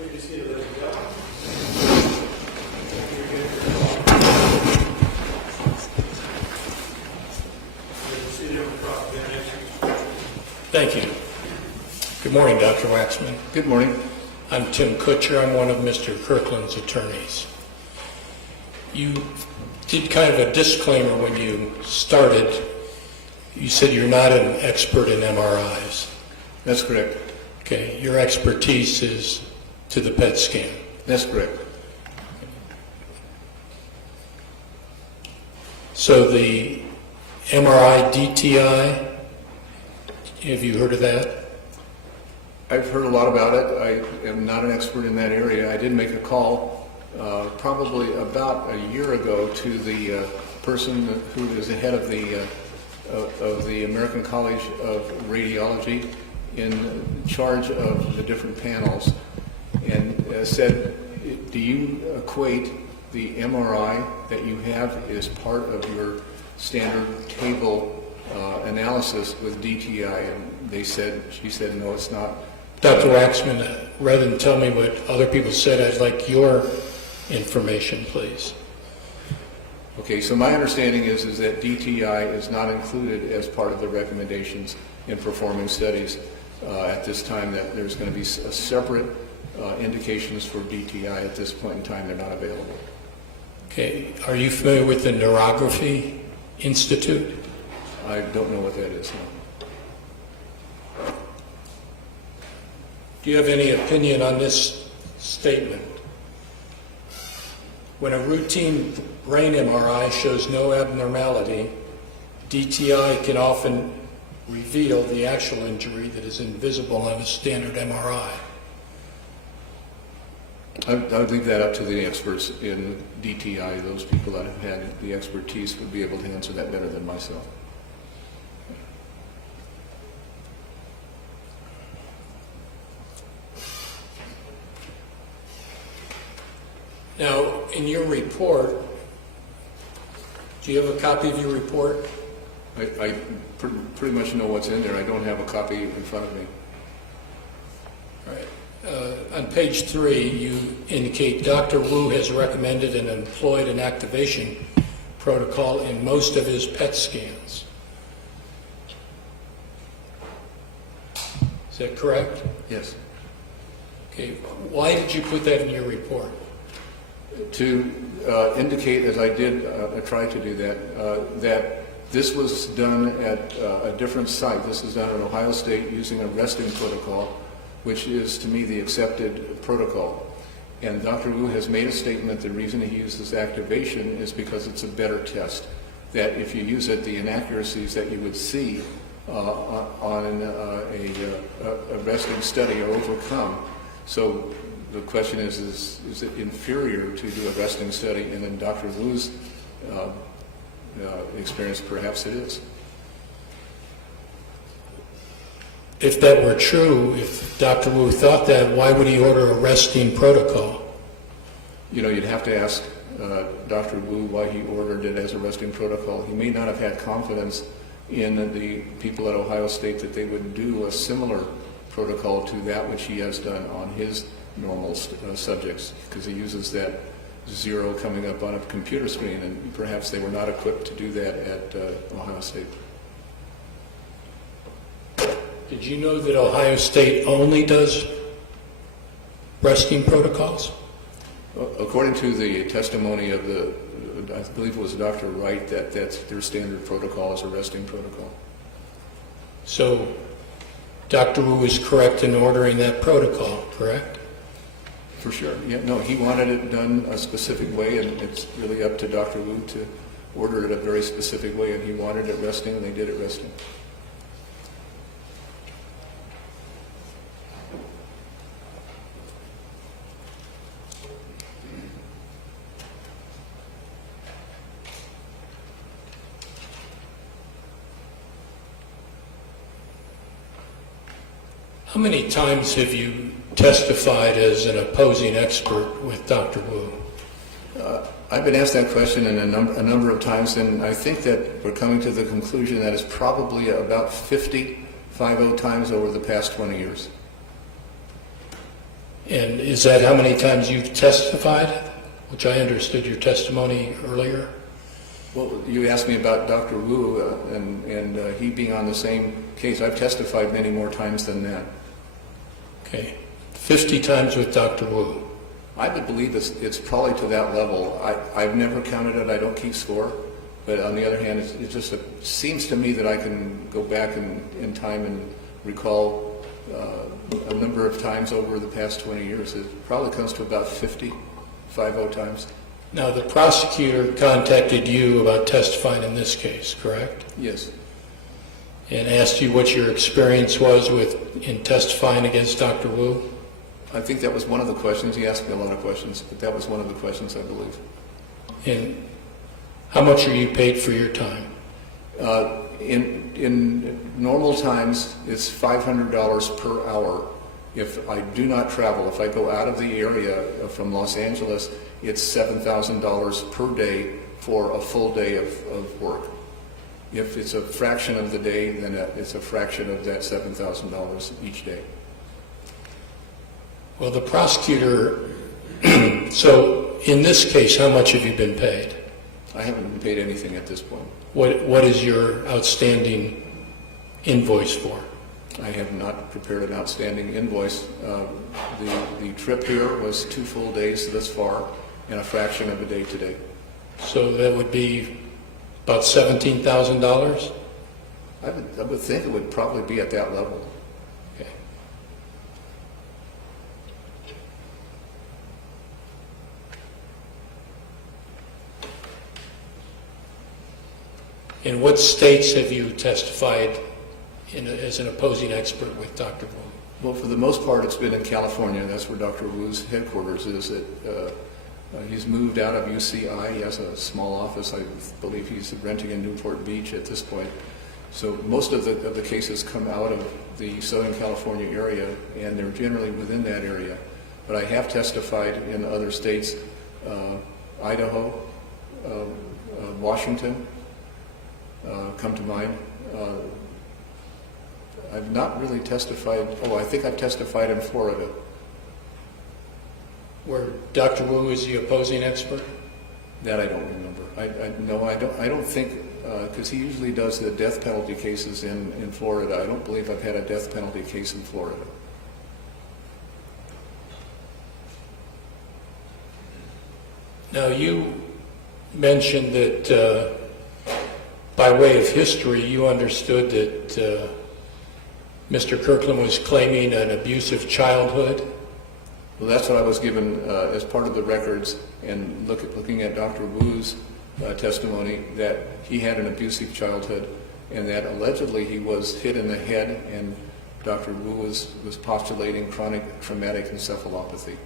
Good to see you, ladies and gentlemen. Thank you. Good morning, Dr. Waxman. Good morning. I'm Tim Kutcher. I'm one of Mr. Kirkland's attorneys. You did kind of a disclaimer when you started. You said you're not an expert in MRIs. That's correct. Okay, your expertise is to the PET scan. That's correct. So the MRI DTI, have you heard of that? I've heard a lot about it. I am not an expert in that area. I did make a call probably about a year ago to the person who is the head of the American College of Radiology in charge of the different panels, and said, do you equate the MRI that you have as part of your standard table analysis with DTI? And she said, no, it's not. Dr. Waxman, rather than tell me what other people said, I'd like your information, please. Okay, so my understanding is that DTI is not included as part of the recommendations in performing studies at this time, that there's going to be a separate indications for DTI at this point in time. They're not available. Okay, are you familiar with the Neurography Institute? I don't know what that is. No. Do you have any opinion on this statement? When a routine brain MRI shows no abnormality, DTI can often reveal the actual injury that is invisible on a standard MRI. I would leave that up to the experts in DTI. Those people that have had the expertise would be able to answer that better than myself. Now, in your report, do you have a copy of your report? I pretty much know what's in there. I don't have a copy in front of me. All right. On page 3, you indicate Dr. Wu has recommended and employed an activation protocol in most of his PET scans. Is that correct? Yes. Okay. Why did you put that in your report? To indicate, as I did, I tried to do that, that this was done at a different site. This is done at Ohio State using a resting protocol, which is, to me, the accepted protocol. And Dr. Wu has made a statement. The reason he uses activation is because it's a better test. That if you use it, the inaccuracies that you would see on a resting study are overcome. So the question is it inferior to do a resting study? And in Dr. Wu's experience, perhaps it is. If that were true, if Dr. Wu thought that, why would he order a resting protocol? You know, you'd have to ask Dr. Wu why he ordered it as a resting protocol. He may not have had confidence in the people at Ohio State that they would do a similar protocol to that which he has done on his normal subjects, because he uses that zero coming up on a computer screen, and perhaps they were not equipped to do that at Ohio State. Did you know that Ohio State only does resting protocols? According to the testimony of I believe it was Dr. Wright, that's their standard protocol is a resting protocol. So Dr. Wu is correct in ordering that protocol, correct? For sure. Yeah, no, he wanted it done a specific way, and it's really up to Dr. Wu to order it a very specific way, and he wanted it resting, and they did it resting. How many times have you testified as an opposing expert with Dr. Wu? I've been asked that question a number of times, and I think that we're coming to the conclusion that it's probably about 50 times over the past 20 years. And is that how many times you've testified, which I understood your testimony earlier? Well, you asked me about Dr. Wu and he being on the same case. I've testified many more times than that. Okay, 50 times with Dr. Wu. I would believe it's probably to that level. I've never counted it. I don't keep score. But on the other hand, it just seems to me that I can go back in time and recall a number of times over the past 20 years. It probably comes to about 50 times. Now, the prosecutor contacted you about testifying in this case, correct? Yes. And asked you what your experience was in testifying against Dr. Wu? I think that was one of the questions. He asked me a lot of questions, but that was one of the questions, I believe. And how much are you paid for your time? In normal times, it's $500 per hour. If I do not travel, if I go out of the area from Los Angeles, it's $7,000 per day for a full day of work. If it's a fraction of the day, then it's a fraction of that $7,000 each day. Well, the prosecutor, so in this case, how much have you been paid? I haven't been paid anything at this point. What is your outstanding invoice for? I have not prepared an outstanding invoice. The trip here was 2 full days thus far and a fraction of a day today. So that would be about $17,000? I would think it would probably be at that level. Okay. In what states have you testified as an opposing expert with Dr. Wu? Well, for the most part, it's been in California. That's where Dr. Wu's headquarters is. He's moved out of UCI. He has a small office. I believe he's renting in Newport Beach at this point. So most of the cases come out of the Southern California area, and they're generally within that area. But I have testified in other states, Idaho, Washington, come to mind. I've not really testified. Oh, I think I've testified in Florida. Where Dr. Wu is the opposing expert? That I don't remember. I don't think, because he usually does the death penalty cases in Florida. I don't believe I've had a death penalty case in Florida. Now, you mentioned that by way of history, you understood that Mr. Kirkland was claiming an abusive childhood. Well, that's what I was given as part of the records, and looking at Dr. Wu's testimony, that he had an abusive childhood, and that allegedly he was hit in the head, and Dr. Wu was postulating chronic traumatic encephalopathy.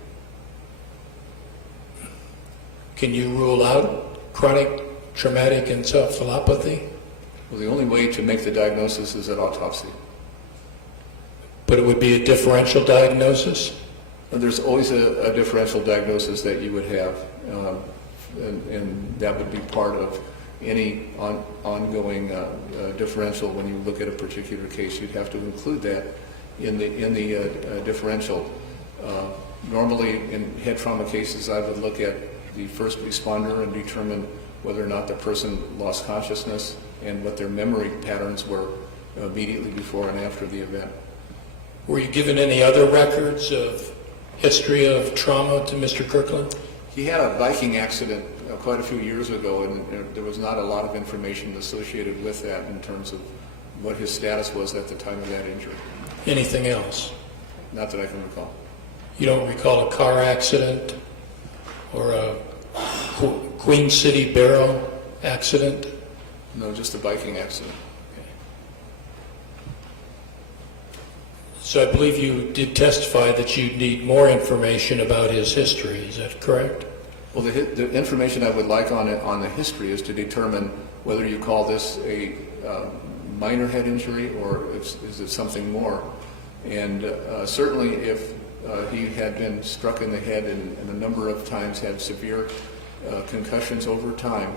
Can you rule out chronic traumatic encephalopathy? Well, the only way to make the diagnosis is an autopsy. But it would be a differential diagnosis? There's always a differential diagnosis that you would have, and that would be part of any ongoing differential. When you look at a particular case, you'd have to include that in the differential. Normally, in head trauma cases, I would look at the first responder and determine whether or not the person lost consciousness and what their memory patterns were immediately before and after the event. Were you given any other records of history of trauma to Mr. Kirkland? He had a biking accident quite a few years ago, and there was not a lot of information associated with that in terms of what his status was at the time of that injury. Anything else? Not that I can recall. You don't recall a car accident or a Queen City Barrow accident? No, just a biking accident. So I believe you did testify that you need more information about his history. Is that correct? Well, the information I would like on the history is to determine whether you call this a minor head injury or is it something more. And certainly if he had been struck in the head and a number of times had severe concussions over time,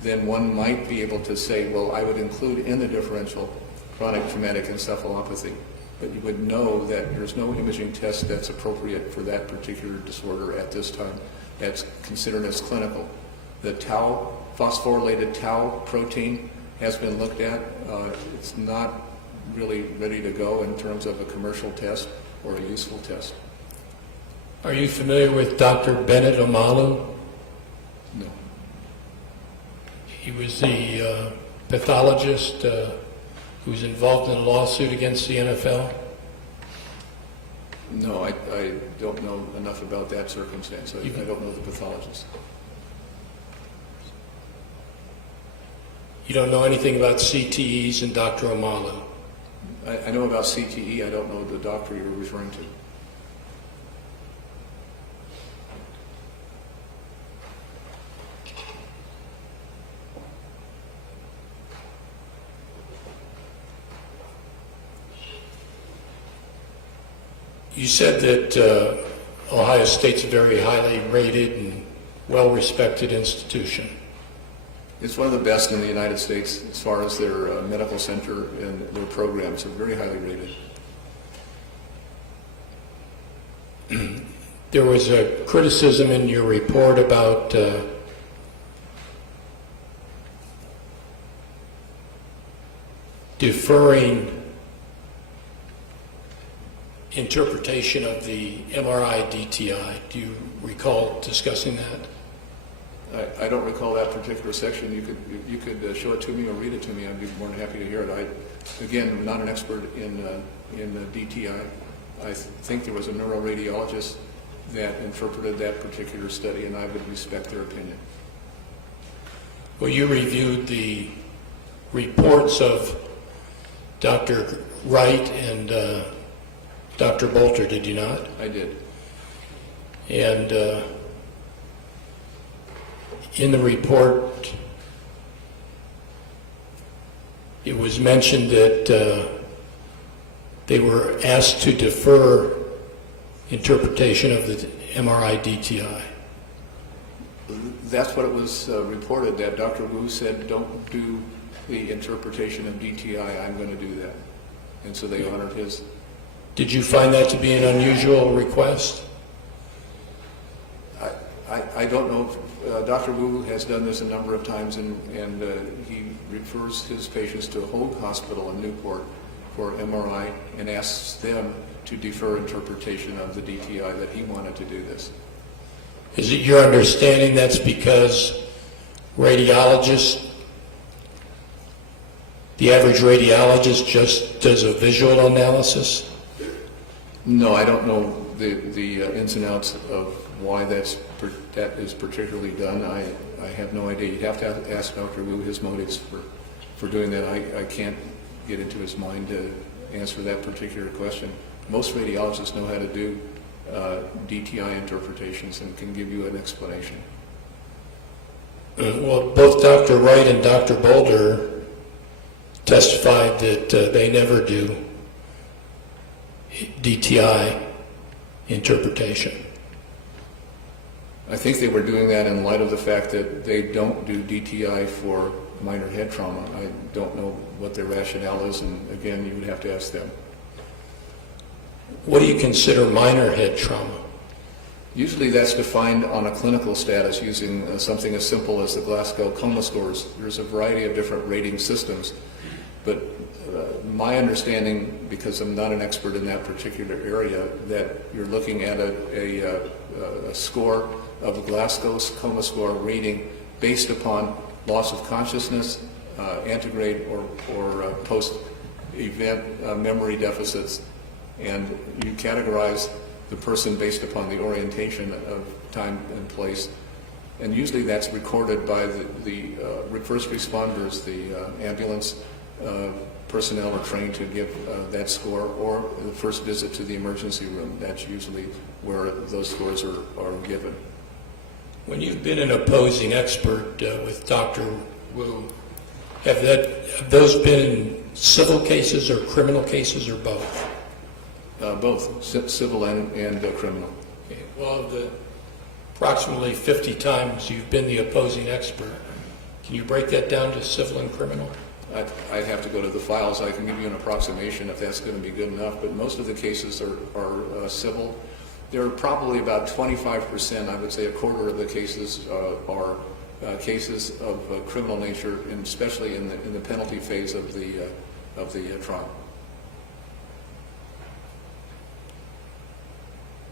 then one might be able to say, well, I would include in the differential chronic traumatic encephalopathy. but you would know that there's no imaging test that's appropriate for that particular disorder at this time that's considered as clinical. The tau, phosphorylated tau protein has been looked at. It's not really ready to go in terms of a commercial test or a useful test. Are you familiar with Dr. Bennett Omalu? No. He was the pathologist who was involved in a lawsuit against the NFL. No, I don't know enough about that circumstance. I don't know the pathologist. You don't know anything about CTEs and Dr. Omalu? I know about CTE. I don't know the doctor you're referring to. You said that Ohio State's a very highly rated and well-respected institution. It's one of the best in the United States as far as their medical center and their programs are very highly rated. There was a criticism in your report about deferring interpretation of the MRI DTI. Do you recall discussing that? I don't recall that particular section. You could show it to me or read it to me. I'd be more than happy to hear it. Again, I'm not an expert in DTI. I think there was a neuroradiologist that interpreted that particular study, and I would respect their opinion. Well, you reviewed the reports of Dr. Wright and Dr. Boulter, did you not? I did. And in the report, it was mentioned that they were asked to defer interpretation of the MRI DTI. That's what it was reported, that Dr. Wu said, don't do the interpretation of DTI, I'm going to do that. And so they honored his. Did you find that to be an unusual request? I don't know. Dr. Wu has done this a number of times, and he refers his patients to a Hoag Hospital in Newport for MRI and asks them to defer interpretation of the DTI, that he wanted to do this. Is it your understanding that's because radiologists, the average radiologist just does a visual analysis? No, I don't know the ins and outs of why that is particularly done. I have no idea. You'd have to ask Dr. Wu his motives for doing that. I can't get into his mind to answer that particular question. Most radiologists know how to do DTI interpretations and can give you an explanation. Well, both Dr. Wright and Dr. Boulter testified that they never do DTI interpretation. I think they were doing that in light of the fact that they don't do DTI for minor head trauma. I don't know what their rationale is, and again, you would have to ask them. What do you consider minor head trauma? Usually that's defined on a clinical status using something as simple as the Glasgow coma scores. There's a variety of different rating systems, but my understanding, because I'm not an expert in that particular area, that you're looking at a score of the Glasgow coma score rating based upon loss of consciousness, antegrade or post-event memory deficits, and you categorize the person based upon the orientation of time and place. And usually that's recorded by the first responders, the ambulance personnel are trained to give that score, or the first visit to the emergency room. That's usually where those scores are given. When you've been an opposing expert with Dr. Wu, have those been in civil cases or criminal cases or both? Both, civil and criminal. Okay. Well, of the approximately 50 times you've been the opposing expert, can you break that down to civil and criminal? I'd have to go to the files. I can give you an approximation if that's going to be good enough, but most of the cases are civil. There are probably about 25%, I would say a quarter of the cases are cases of criminal nature, and especially in the penalty phase of the trial.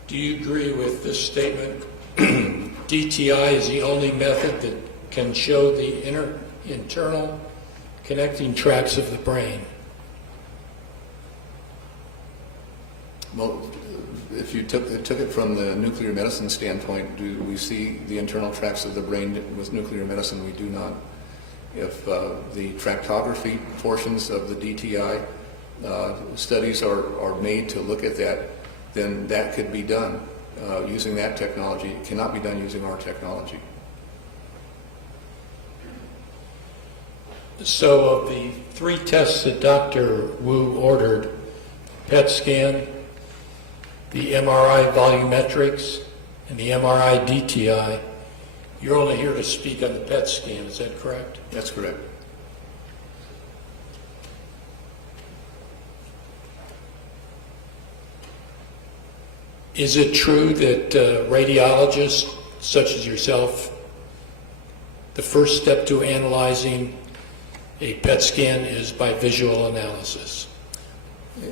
Do you agree with this statement? DTI is the only method that can show the internal connecting tracts of the brain. Well, if you took it from the nuclear medicine standpoint, do we see the internal tracts of the brain with nuclear medicine? We do not. If the tractography portions of the DTI studies are made to look at that, then that could be done using that technology. It cannot be done using our technology. So of the 3 tests that Dr. Wu ordered, PET scan, the MRI volumetrics, and the MRI DTI, you're only here to speak on the PET scan, is that correct? That's correct. Is it true that radiologists such as yourself, the first step to analyzing a PET scan is by visual analysis?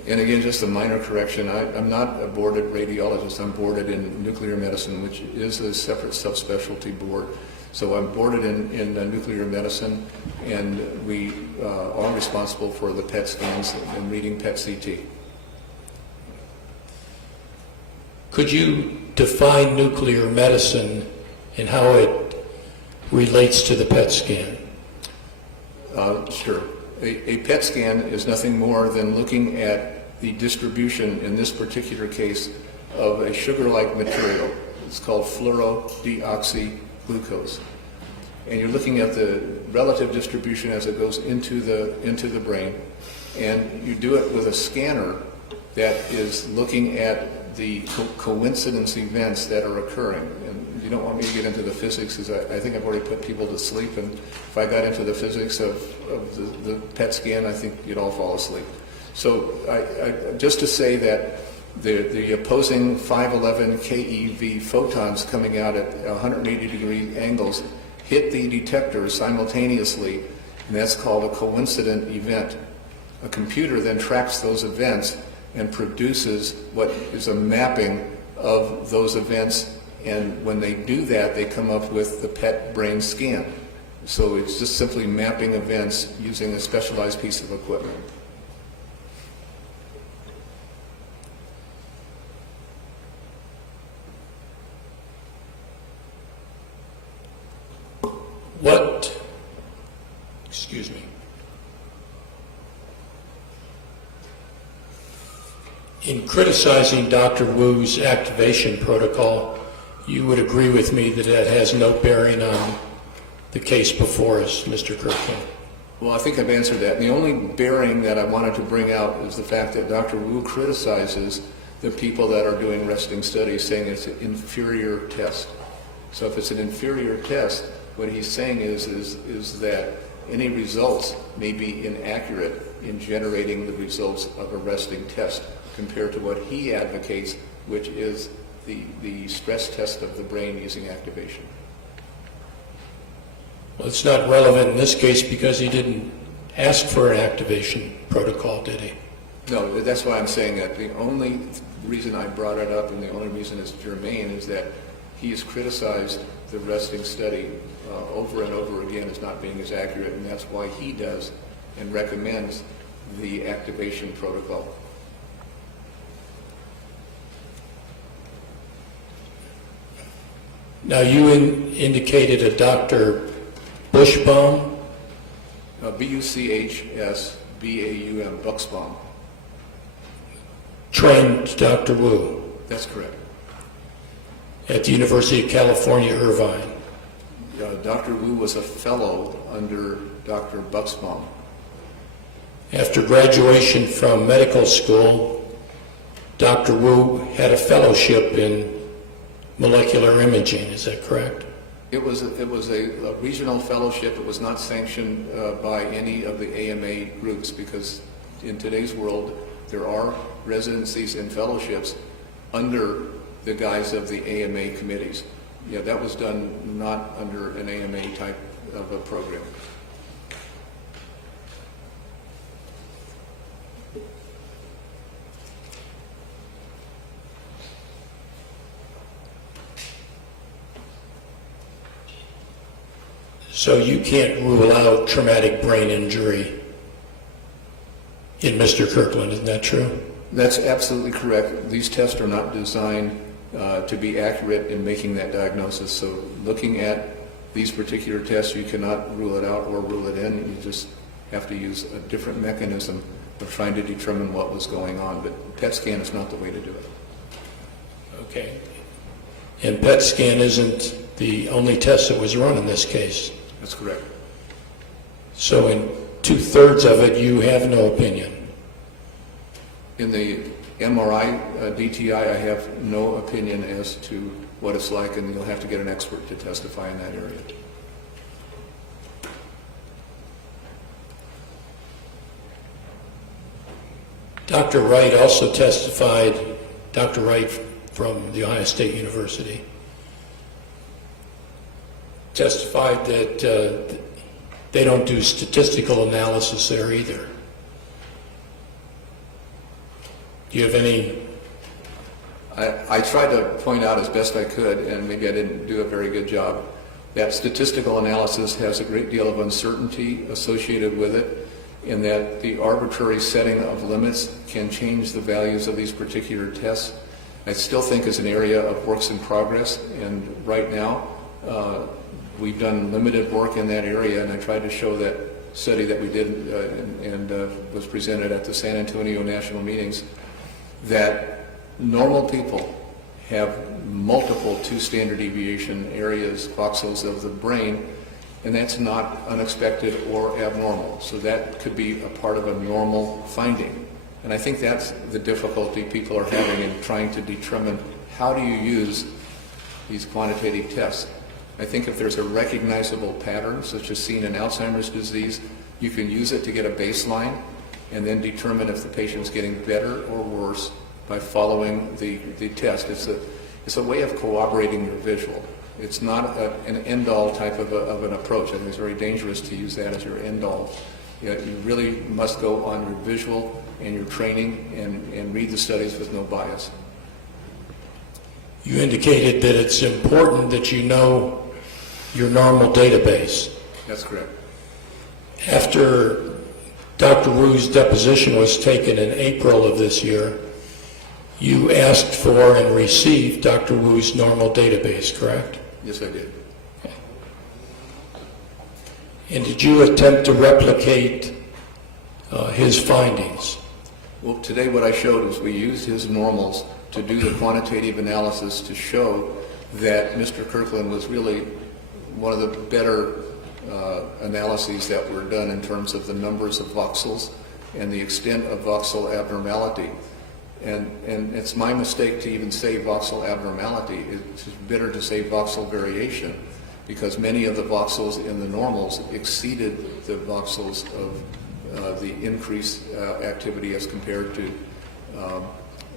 And again, just a minor correction. I'm not a boarded radiologist. I'm boarded in nuclear medicine, which is a separate subspecialty board. So I'm boarded in nuclear medicine, and we are responsible for the PET scans and reading PET CT. Could you define nuclear medicine and how it relates to the PET scan? Sure. A PET scan is nothing more than looking at the distribution, in this particular case, of a sugar-like material. It's called fluorodeoxyglucose. And you're looking at the relative distribution as it goes into the brain. And you do it with a scanner that is looking at the coincidence events that are occurring. And you don't want me to get into the physics, because I think I've already put people to sleep, and if I got into the physics of the PET scan, I think you'd all fall asleep. So just to say that the opposing 511 keV photons coming out at 180 degree angles hit the detector simultaneously, and that's called a coincident event. A computer then tracks those events and produces what is a mapping of those events, and when they do that, they come up with the PET brain scan. So it's just simply mapping events using a specialized piece of equipment. Excuse me. In criticizing Dr. Wu's activation protocol, you would agree with me that it has no bearing on the case before us, Mr. Kirkland? Well, I think I've answered that. And the only bearing that I wanted to bring out is the fact that Dr. Wu criticizes the people that are doing resting studies, saying it's an inferior test. So if it's an inferior test, what he's saying is that any results may be inaccurate in generating the results of a resting test compared to what he advocates, which is the stress test of the brain using activation. Well, it's not relevant in this case because he didn't ask for an activation protocol, did he? No, that's why I'm saying that. The only reason I brought it up and the only reason it's germane is that he has criticized the resting study over and over again as not being as accurate, and that's why he does and recommends the activation protocol. Now, you indicated a Dr. Bushbaum? B-U-C-H-S-B-A-U-M, Buxbaum. Trained Dr. Wu That's correct. at the University of California, Irvine. Dr. Wu was a fellow under Dr. Buxbaum. After graduation from medical school, Dr. Wu had a fellowship in molecular imaging, is that correct? It was a regional fellowship. It was not sanctioned by any of the AMA groups, because in today's world there are residencies and fellowships under the guise of the AMA committees. Yeah, that was done not under an AMA type of a program. So you can't rule out traumatic brain injury in Mr. Kirkland, isn't that true? That's absolutely correct. These tests are not designed to be accurate in making that diagnosis. So looking at these particular tests, you cannot rule it out or rule it in. You just have to use a different mechanism of trying to determine what was going on. But PET scan is not the way to do it. Okay. And PET scan isn't the only test that was run in this case. That's correct. So in 2/3 of it, you have no opinion. In the MRI DTI, I have no opinion as to what it's like, and you'll have to get an expert to testify in that area. Dr. Wright also testified, Dr. Wright from The Ohio State University, testified that they don't do statistical analysis there either. Do you have any? I tried to point out as best I could, and maybe I didn't do a very good job, that statistical analysis has a great deal of uncertainty associated with it, in that the arbitrary setting of limits can change the values of these particular tests. I still think it's an area of works in progress, and right now we've done limited work in that area, and I tried to show that study that we did and was presented at the San Antonio National Meetings, that normal people have multiple 2 standard deviation areas, voxels of the brain, and that's not unexpected or abnormal. So that could be a part of a normal finding. And I think that's the difficulty people are having in trying to determine how do you use these quantitative tests. I think if there's a recognizable pattern, such as seen in Alzheimer's disease, you can use it to get a baseline and then determine if the patient's getting better or worse by following the test. It's a way of corroborating your visual. It's not an end-all type of an approach. I think it's very dangerous to use that as your end-all. You really must go on your visual and your training and read the studies with no bias. You indicated that it's important that you know your normal database. That's correct. After Dr. Wu's deposition was taken in April of this year, you asked for and received Dr. Wu's normal database, correct? Yes, I did. Okay. And did you attempt to replicate his findings? Well, today what I showed is we used his normals to do the quantitative analysis to show that Mr. Kirkland was really one of the better analyses that were done in terms of the numbers of voxels and the extent of voxel abnormality. And it's my mistake to even say voxel abnormality. It's better to say voxel variation, because many of the voxels in the normals exceeded the voxels of the increased activity as compared to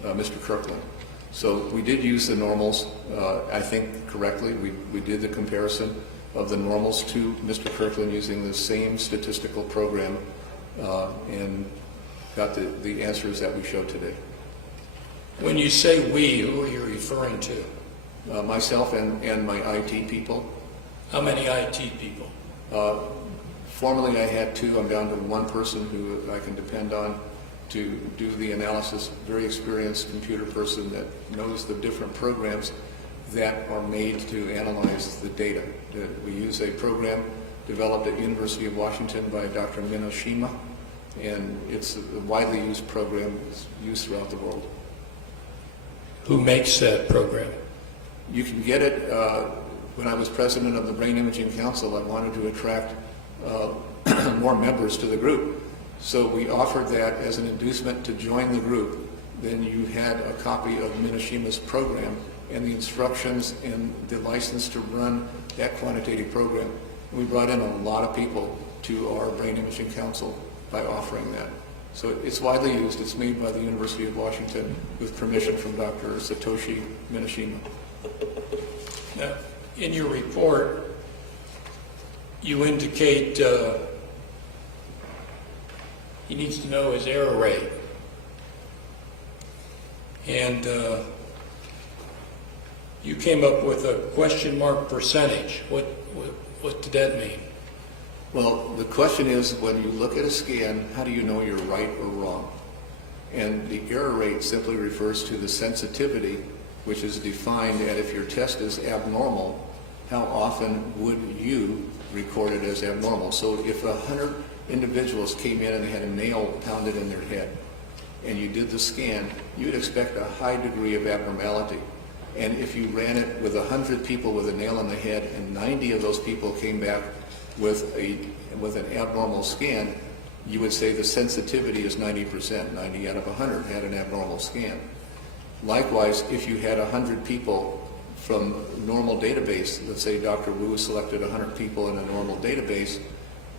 Mr. Kirkland. So we did use the normals, I think correctly. We did the comparison of the normals to Mr. Kirkland using the same statistical program and got the answers that we showed today. When you say we, who are you referring to? Myself and my IT people. How many IT people? Formerly I had 2. I'm down to 1 person who I can depend on to do the analysis. Very experienced computer person that knows the different programs that are made to analyze the data. We use a program developed at University of Washington by Dr. Minoshima, and it's a widely used program. It's used throughout the world. Who makes that program? You can get it. When I was president of the Brain Imaging Council, I wanted to attract more members to the group. So we offered that as an inducement to join the group, then you had a copy of Minishima's program and the instructions and the license to run that quantitative program. We brought in a lot of people to our Brain Imaging Council by offering that. So it's widely used. It's made by the University of Washington with permission from Dr. Satoshi Minishima. Now, in your report, you indicate he needs to know his error rate. And you came up with a question mark percentage. What did that mean? Well, the question is, when you look at a scan, how do you know you're right or wrong? And the error rate simply refers to the sensitivity, which is defined at if your test is abnormal, how often would you record it as abnormal? So if 100 individuals came in and they had a nail pounded in their head, and you did the scan, you'd expect a high degree of abnormality. And if you ran it with 100 people with a nail in the head and 90 of those people came back with an abnormal scan, you would say the sensitivity is 90%. 90 out of 100 had an abnormal scan. Likewise, if you had 100 people from normal database, let's say Dr. Wu selected 100 people in a normal database,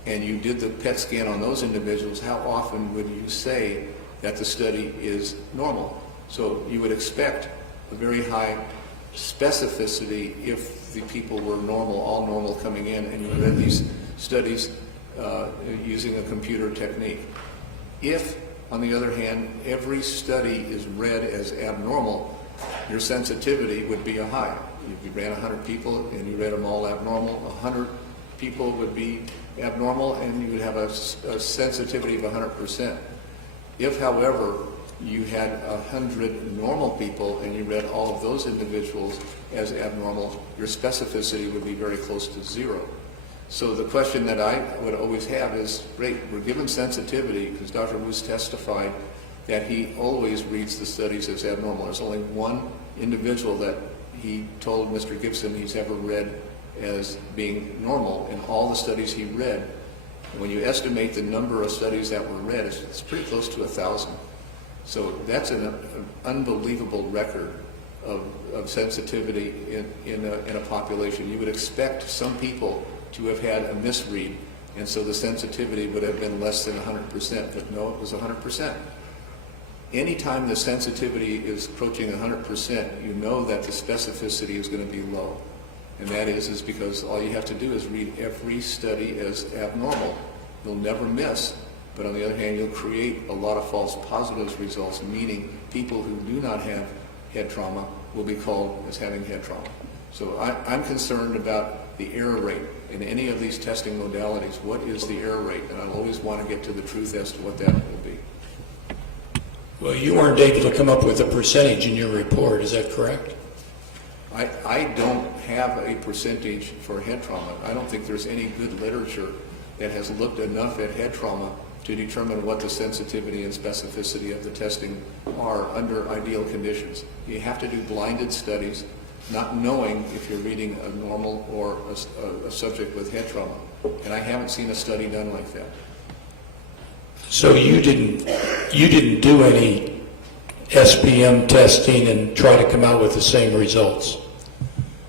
and you did the PET scan on those individuals, how often would you say that the study is normal? So you would expect a very high specificity if the people were normal, all normal coming in, and you read these studies using a computer technique. If, on the other hand, every study is read as abnormal, your sensitivity would be a high. If you ran 100 people and you read them all abnormal, 100 people would be abnormal and you would have a sensitivity of 100%. If, however, you had 100 normal people and you read all of those individuals as abnormal, your specificity would be very close to zero. So the question that I would always have is, great, we're given sensitivity because Dr. Wu's testified that he always reads the studies as abnormal. There's only one individual that he told Mr. Gibson he's ever read as being normal in all the studies he read. And when you estimate the number of studies that were read, it's pretty close to 1,000. So that's an unbelievable record of sensitivity in a population. You would expect some people to have had a misread, and so the sensitivity would have been less than 100%, but no, it was 100%. Anytime the sensitivity is approaching 100%, you know that the specificity is going to be low. And that is because all you have to do is read every study as abnormal. You'll never miss. But on the other hand, you'll create a lot of false positives results, meaning people who do not have head trauma will be called as having head trauma. So I'm concerned about the error rate in any of these testing modalities. What is the error rate? And I'll always want to get to the truth as to what that will be. Well, you weren't able to come up with a percentage in your report, is that correct? I don't have a percentage for head trauma. I don't think there's any good literature that has looked enough at head trauma to determine what the sensitivity and specificity of the testing are under ideal conditions. You have to do blinded studies, not knowing if you're reading a normal or a subject with head trauma. And I haven't seen a study done like that. So you didn't do any SPM testing and try to come out with the same results?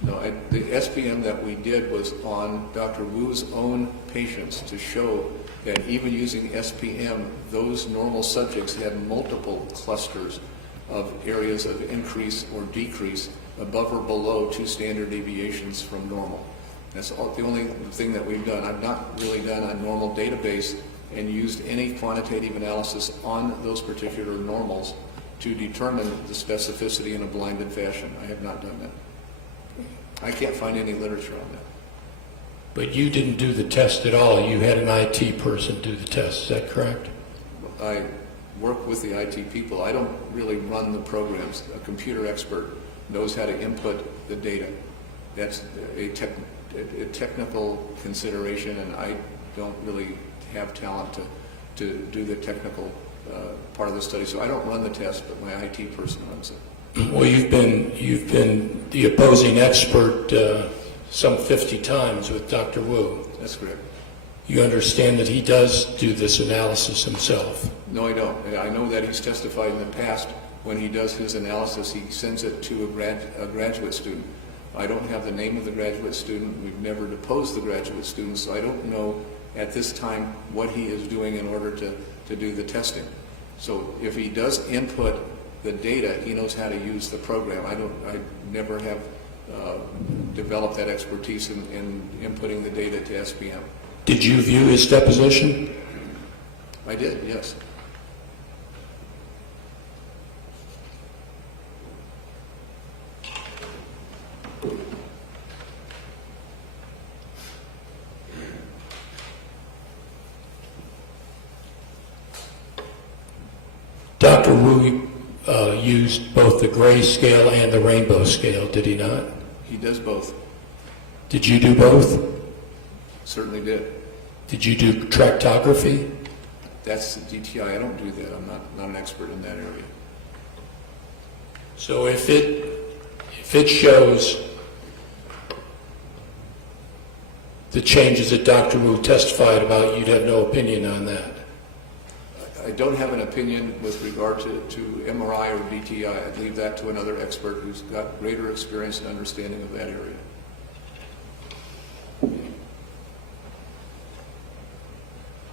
No, the SPM that we did was on Dr. Wu's own patients to show that even using SPM, those normal subjects had multiple clusters of areas of increase or decrease above or below 2 standard deviations from normal. That's the only thing that we've done. I've not really done a normal database and used any quantitative analysis on those particular normals to determine the specificity in a blinded fashion. I have not done that. I can't find any literature on that. But you didn't do the test at all. You had an IT person do the test. Is that correct? I work with the IT people. I don't really run the programs. A computer expert knows how to input the data. That's a technical consideration, and I don't really have talent to do the technical part of the study. So I don't run the test, but my IT person runs it. Well, you've been the opposing expert some 50 times with Dr. Wu. That's correct. You understand that he does do this analysis himself? No, I don't. I know that he's testified in the past when he does his analysis, he sends it to a graduate student. I don't have the name of the graduate student. We've never deposed the graduate student, so I don't know at this time what he is doing in order to do the testing. So if he does input the data, he knows how to use the program. I never have developed that expertise in inputting the data to SPM. Did you view his deposition? I did, yes. Dr. Wu used both the gray scale and the rainbow scale, did he not? He does both. Did you do both? Certainly did. Did you do tractography? That's DTI. I don't do that. I'm not an expert in that area. So if it shows the changes that Dr. Wu testified about, you'd have no opinion on that? I don't have an opinion with regard to MRI or DTI. I'd leave that to another expert who's got greater experience and understanding of that area.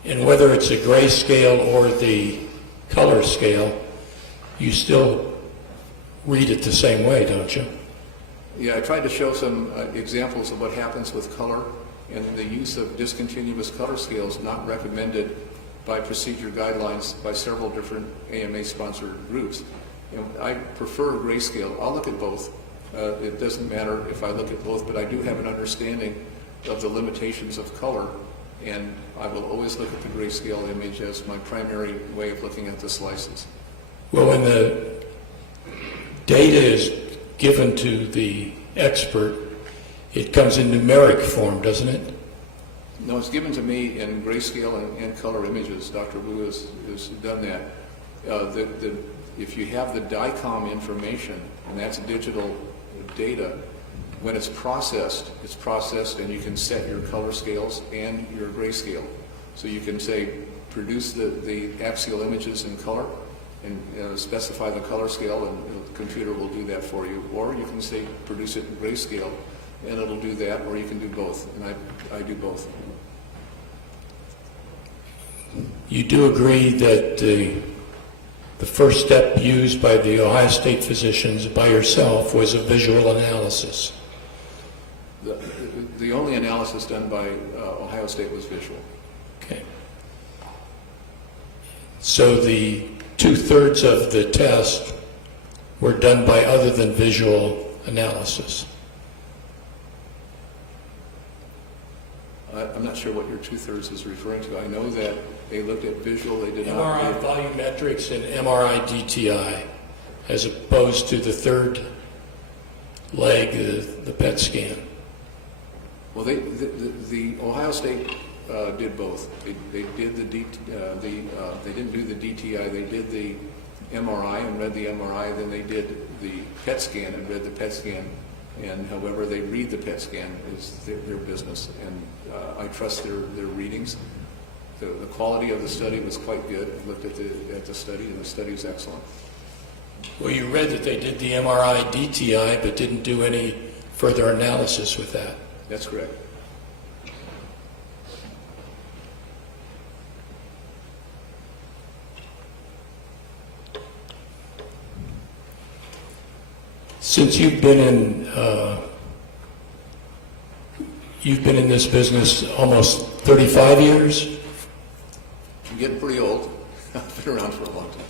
And whether it's a gray scale or the color scale, you still read it the same way, don't you? Yeah, I tried to show some examples of what happens with color, and the use of discontinuous color scales not recommended by procedure guidelines by several different AMA-sponsored groups. And I prefer grayscale. I'll look at both. It doesn't matter if I look at both, but I do have an understanding of the limitations of color, and I will always look at the grayscale image as my primary way of looking at the slices. Well, when the data is given to the expert, it comes in numeric form, doesn't it? No, it's given to me in grayscale and color images. Dr. Wu has done that. If you have the DICOM information, and that's digital data, when it's processed and you can set your color scales and your grayscale. So you can say, produce the axial images in color and specify the color scale, and the computer will do that for you. Or you can say, produce it in grayscale, and it'll do that, or you can do both, and I do both. You do agree that the first step used by the Ohio State physicians by yourself was a visual analysis? The only analysis done by Ohio State was visual. Okay. So the 2/3 of the test were done by other than visual analysis? I'm not sure what your 2/3 is referring to. I know that they looked at visual, they did MRI not. volumetrics and MRI DTI, as opposed to the third leg, the PET scan. Well, the Ohio State did both. They did they didn't do the DTI. They did the MRI and read the MRI. Then they did the PET scan and read the PET scan. And however they read the PET scan is their business. And I trust their readings. The quality of the study was quite good. I looked at the study, and the study is excellent. Well, you read that they did the MRI DTI, but didn't do any further analysis with that. That's correct. Since you've been in this business almost 35 years. I'm getting pretty old. I've been around for a long time.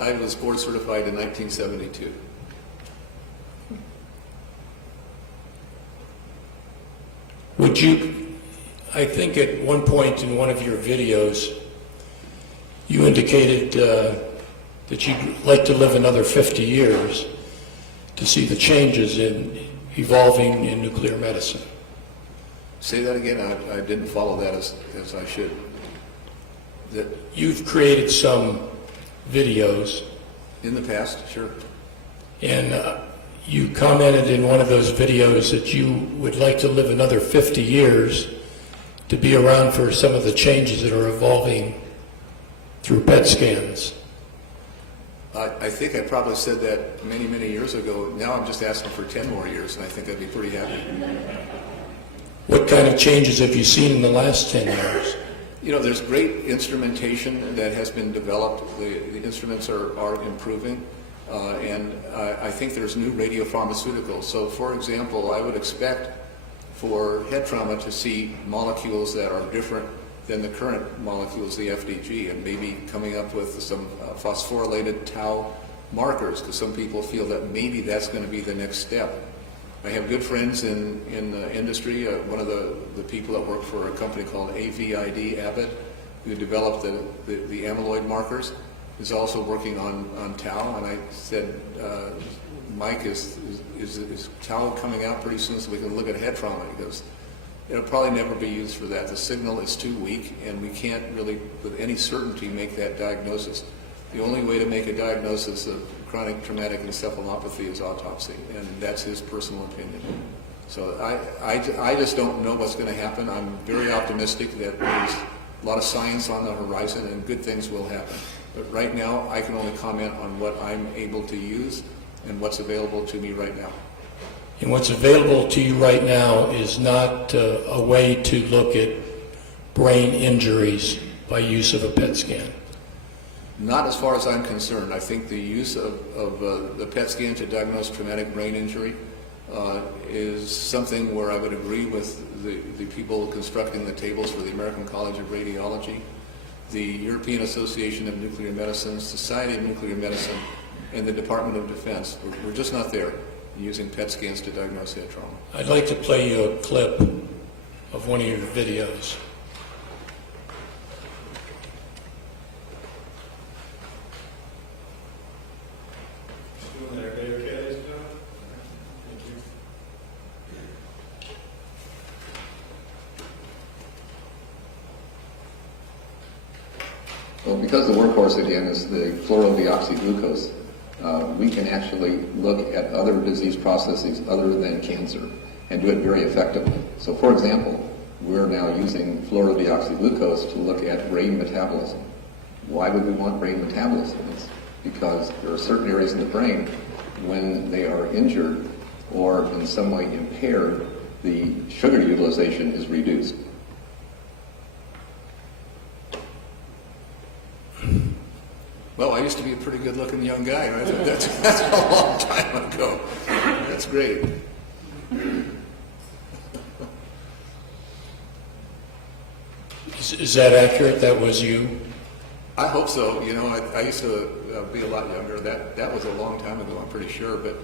I was board certified in 1972. Would you, I think at one point in one of your videos, you indicated that you'd like to live another 50 years to see the changes in evolving in nuclear medicine. Say that again. I didn't follow that as I should. That You've created some videos. in the past, sure. And you commented in one of those videos that you would like to live another 50 years to be around for some of the changes that are evolving through PET scans. I think I probably said that many, many years ago. Now I'm just asking for 10 more years, and I think I'd be pretty happy. What kind of changes have you seen in the last 10 years? You know, there's great instrumentation that has been developed. The instruments are improving, and I think there's new radiopharmaceuticals. So, for example, I would expect for head trauma to see molecules that are different than the current molecules, the FDG, and maybe coming up with some phosphorylated tau markers, because some people feel that maybe that's going to be the next step. I have good friends in the industry. One of the people that work for a company called AVID, Abbott, who developed the amyloid markers, is also working on tau. And I said, Mike, is tau coming out pretty soon so we can look at head trauma? He goes, it'll probably never be used for that. The signal is too weak, and we can't really, with any certainty, make that diagnosis. The only way to make a diagnosis of chronic traumatic encephalopathy is autopsy, and that's his personal opinion. So I just don't know what's going to happen. I'm very optimistic that there's a lot of science on the horizon and good things will happen. But right now, I can only comment on what I'm able to use and what's available to me right now. And what's available to you right now is not a way to look at brain injuries by use of a PET scan. Not as far as I'm concerned. I think the use of the PET scan to diagnose traumatic brain injury is something where I would agree with the people constructing the tables for the American College of Radiology, the European Association of Nuclear Medicine, Society of Nuclear Medicine, and the Department of Defense. We're just not there using PET scans to diagnose head trauma. I'd like to play you a clip of one of your videos. Well, because the workhorse again is the fluorodeoxyglucose, we can actually look at other disease processes other than cancer and do it very effectively. So for example, we're now using fluorodeoxyglucose to look at brain metabolism. Why would we want brain metabolism? It's because there are certain areas in the brain when they are injured or in some way impaired, the sugar utilization is reduced. Well, I used to be a pretty good-looking young guy, right? That's a long time ago. That's great. Is that accurate? That was you? I hope so. You know, I used to be a lot younger. That was a long time ago, I'm pretty sure. But,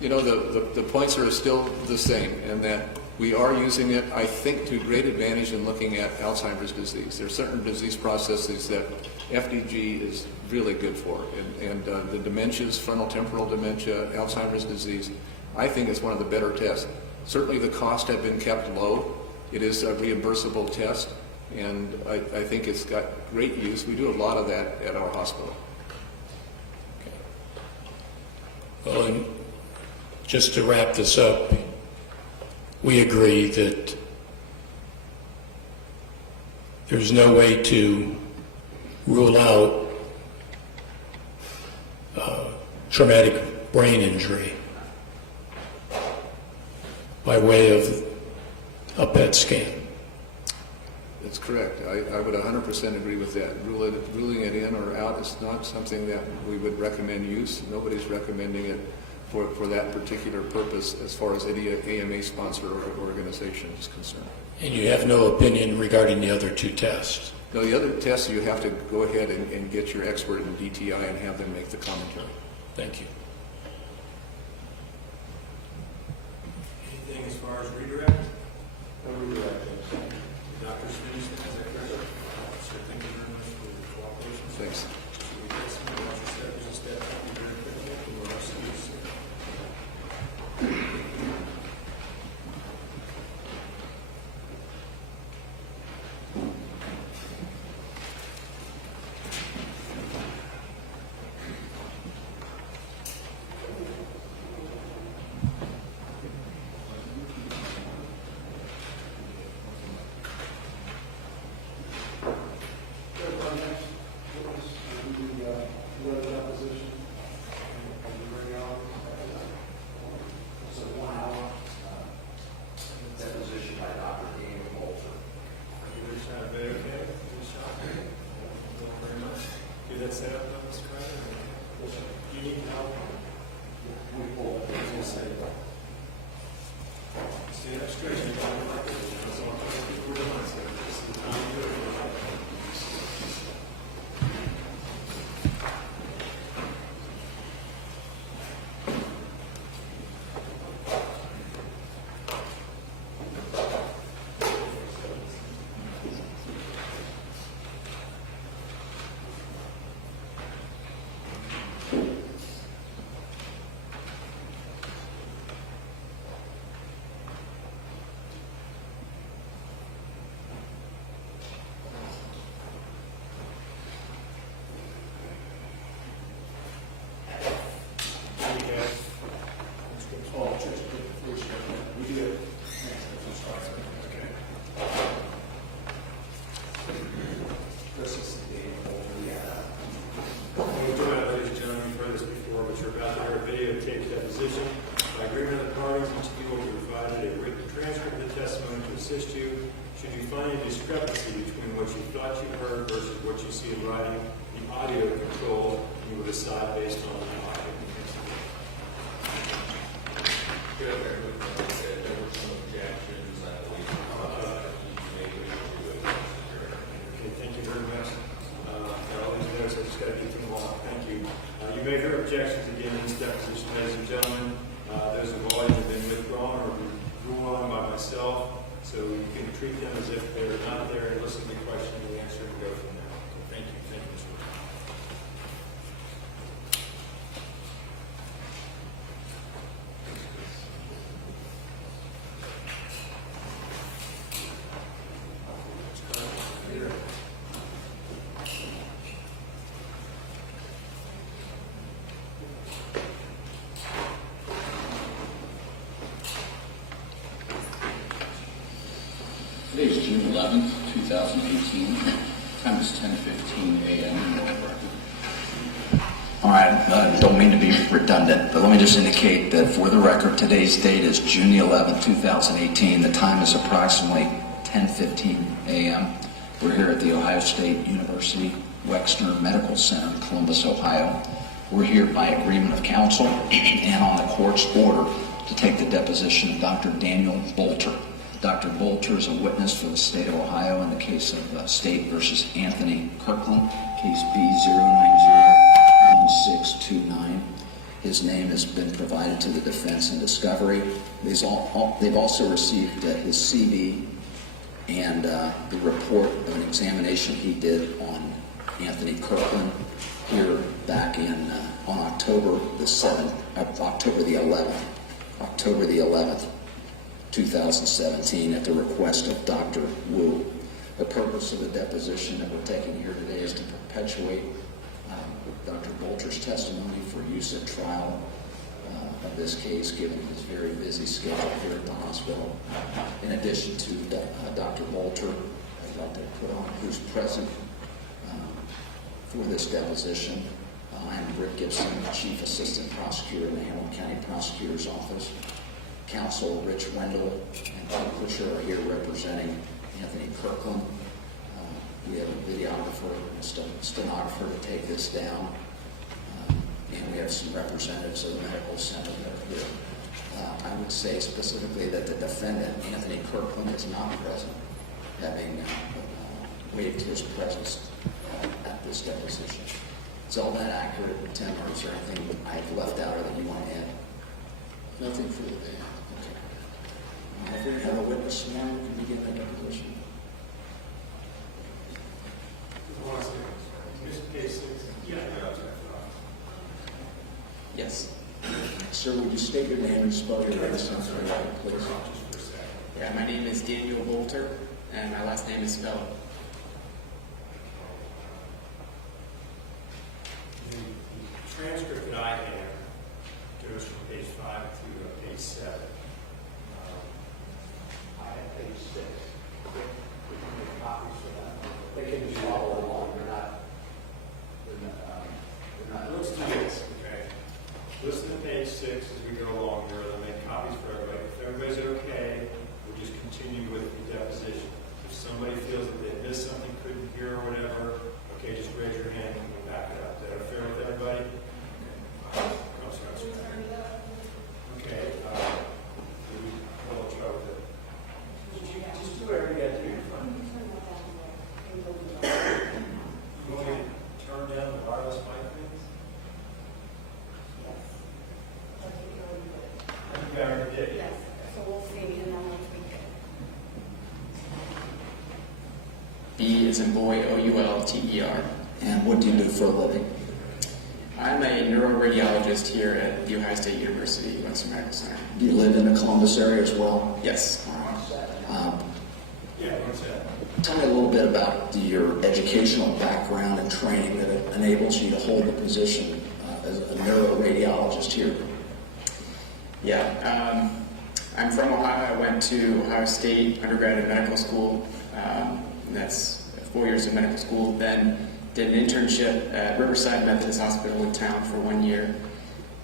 you know, the points are still the same, and that we are using it, I think, to great advantage in looking at Alzheimer's disease. There are certain disease processes that FDG is really good for, and the dementias, frontotemporal dementia, Alzheimer's disease, I think it's one of the better tests. Certainly the costs have been kept low. It is a reimbursable test, and I think it's got great use. We do a lot of that at our hospital. Well, and just to wrap this up, we agree that there's no way to rule out traumatic brain injury by way of a PET scan. That's correct. I would 100% agree with that. Ruling it in or out is not something that we would recommend use. Nobody's recommending it for that particular purpose as far as any AMA sponsor or organization is concerned. And you have no opinion regarding the other two tests? No, the other tests you have to go ahead and get your expert in DTI and have them make the commentary. Thank you. Anything as far as redirect? No redirect. Doctor's finished, is that correct? So thank you very much for your cooperation. Thanks. We get some of our steps and step very quickly, and we'll see you soon. Oh, just to get the free stuff. We do it. Okay. This is the day. What we're doing, ladies and gentlemen, you've heard this before, but you're about to hear a videotaped deposition. By agreement of the parties, each of you will be provided a written transcript of the testimony to assist you. Should you find a discrepancy between what you thought you heard versus what you see in writing, the audio control, you will decide based on the audio. There were some objections that we made to it. Okay, thank you very much. All these notes, I just got to get them all. Thank you. You may hear objections again in this deposition, ladies and gentlemen. Those have already been withdrawn or ruled on by myself, so you can treat them as if they are not there and listen to the question and the answer and go from there. Thank you. Thank you, Mr. Wood. Today is June 11th, 2018. Time is 10:15 a.m. All right, don't mean to be redundant, but let me just indicate that for the record, today's date is June the 11th, 2018. The time is approximately 10:15 a.m. We're here at the Ohio State University Wexner Medical Center in Columbus, Ohio. We're here by agreement of counsel and on the court's order to take the deposition of Dr. Daniel Boulter. Dr. Boulter is a witness for the state of Ohio in the case of State versus Anthony Kirkland, case B0901629. His name has been provided to the defense in discovery. They've also received his CV and the report of an examination he did on Anthony Kirkland here back in on October the 11th, 2017, at the request of Dr. Wu. The purpose of the deposition that we're taking here today is to perpetuate Dr. Boulter's testimony for use at trial of this case, given his very busy schedule here at the hospital. In addition to Dr. Boulter, I'd like to put on who's present for this deposition. I'm Rick Gibson, Chief Assistant Prosecutor in the Hamilton County Prosecutor's Office. Counsel Rich Wendell and Doug Butcher are here representing Anthony Kirkland. We have a videographer and a stenographer to take this down. And we have some representatives of the medical center that are here. I would say specifically that the defendant, Anthony Kirkland, is not present, having waived his presence at this deposition. Is all that accurate, Tim, or is there anything I've left out or that you want to add? Nothing further there. Okay. If we have a witness now, we can begin the deposition. Yes. Sir, would you state your name and spell your last name for the record, please? Yeah, my name is Daniel Boulter, and my last name is spelled. The transcript that I have goes from page 5 to page 7. I have page 6. We can make copies for that. They can just follow along. They're not. Let's do this, okay? Listen to page 6 as we go along here. They'll make copies for everybody. If everybody's okay, we'll just continue with the deposition. If somebody feels that they missed something, couldn't hear or whatever, okay, just raise your hand and we'll back it up. Is that fair with everybody? Okay. Okay. We'll try with it. Just do whatever you got to do. You're fine. You want me to turn down the wireless mic, please? I think I already did. Yes, so we'll see, and then we'll tweak it. B is in boy, O-U-L-T-E-R. And what do you do for a living? I'm a neuroradiologist here at the Ohio State University Wexner Medical Center. Do you live in the Columbus area as well? Yes. All right. Yeah, what's that? Tell me a little bit about your educational background and training that enables you to hold the position as a neuroradiologist here. Yeah, I'm from Ohio. I went to Ohio State undergrad in medical school. And that's 4 years of medical school. Then did an internship at Riverside Methodist Hospital in town for 1 year.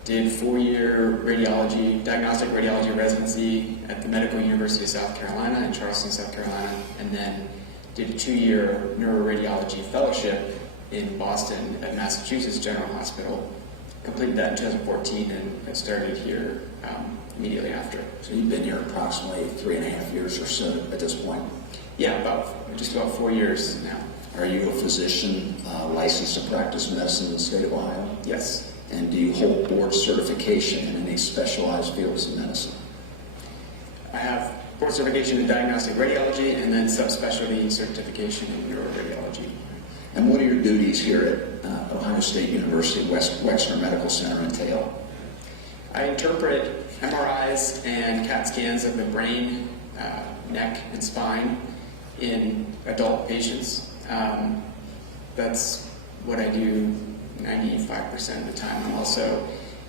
Did 4-year radiology, diagnostic radiology residency at the Medical University of South Carolina in Charleston, South Carolina, and then did a 2-year neuroradiology fellowship in Boston at Massachusetts General Hospital. Completed that in 2014 and started here immediately after. So you've been here approximately 3.5 years or so at this point. Yeah, just about 4 years now. Are you a physician licensed to practice medicine in the state of Ohio? Yes. And do you hold board certification in any specialized fields of medicine? I have board certification in diagnostic radiology and then subspecialty certification in neuroradiology. And what are your duties here at Ohio State University Wexner Medical Center entail? I interpret MRIs and CAT scans of the brain, neck, and spine in adult patients. That's what I do 95% of the time. I'm also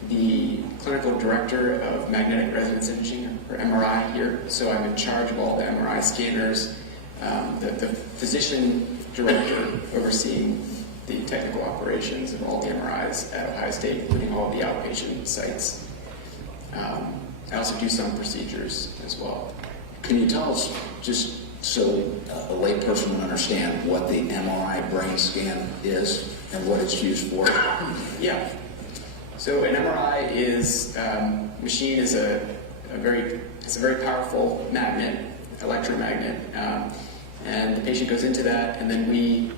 the clinical director of magnetic resonance imaging, or MRI here, so I'm in charge of all the MRI scanners, the physician director overseeing the technical operations of all the MRIs at Ohio State, including all the outpatient sites. I also do some procedures as well. Can you tell us, just so a layperson would understand, what the MRI brain scan is and what it's used for? Yeah. So an MRI machine is a very powerful magnet, electromagnet, and the patient goes into that, and then we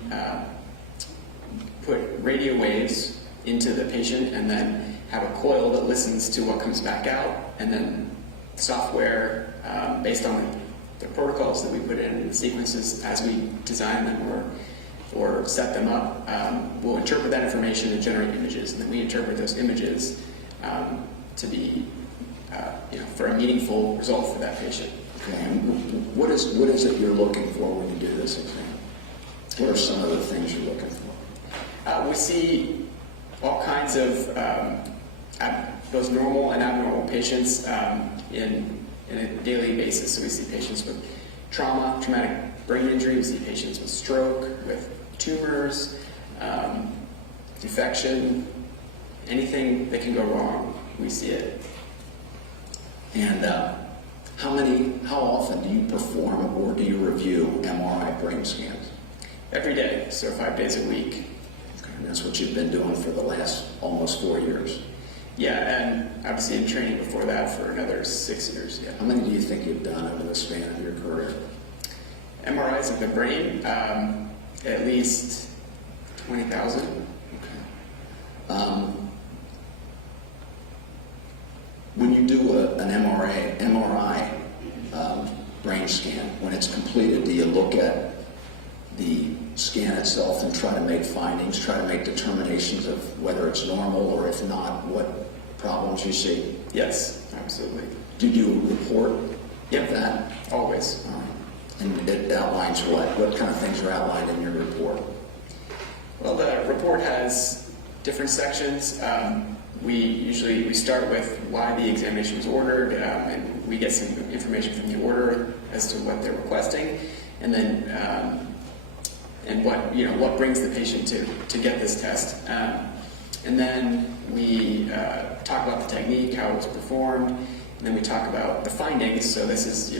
put radio waves into the patient, and then have a coil that listens to what comes back out, and then software based on the protocols that we put in, the sequences as we design them or set them up, we'll interpret that information and generate images, and then we interpret those images to be, for a meaningful result for that patient. Okay. And what is it you're looking for when you do this exam? What are some of the things you're looking for? We see all kinds of both normal and abnormal patients in a daily basis. So we see patients with trauma, traumatic brain injury. We see patients with stroke, with tumors, defection, anything that can go wrong, we see it. And how often do you perform or do you review MRI brain scans? Every day, so 5 days a week. Okay. And that's what you've been doing for the last almost 4 years. Yeah, and obviously in training before that for another 6 years, yeah. How many do you think you've done over the span of your career? MRIs of the brain, at least 20,000. Okay. When you do an MRI brain scan, when it's completed, do you look at the scan itself and try to make findings, try to make determinations of whether it's normal, or if not, what problems you see? Yes, absolutely. Do you report Yep. that? Always. All right. And it outlines what? What kind of things are outlined in your report? Well, the report has different sections. We start with why the examination was ordered, and we get some information from the order as to what they're requesting, and then and what brings the patient to get this test, and then we talk about the technique, how it was performed, and then we talk about the findings. So this is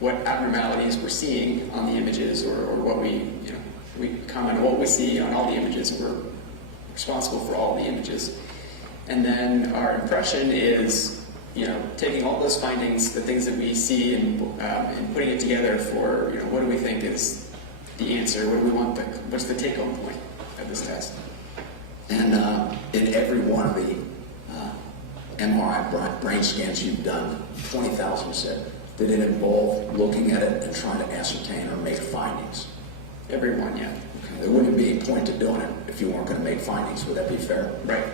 what abnormalities we're seeing on the images, or what we comment on what we see on all the images. We're responsible for all the images. And then our impression is, taking all those findings, the things that we see, and putting it together for, what do we think is the answer? What do we want? What's the take-home point of this test? And in every one of the MRI brain scans you've done, 20,000 you said, did it involve looking at it and trying to ascertain or make findings? Every one, yeah. Okay. There wouldn't be a point to doing it if you weren't going to make findings. Would that be fair? Right.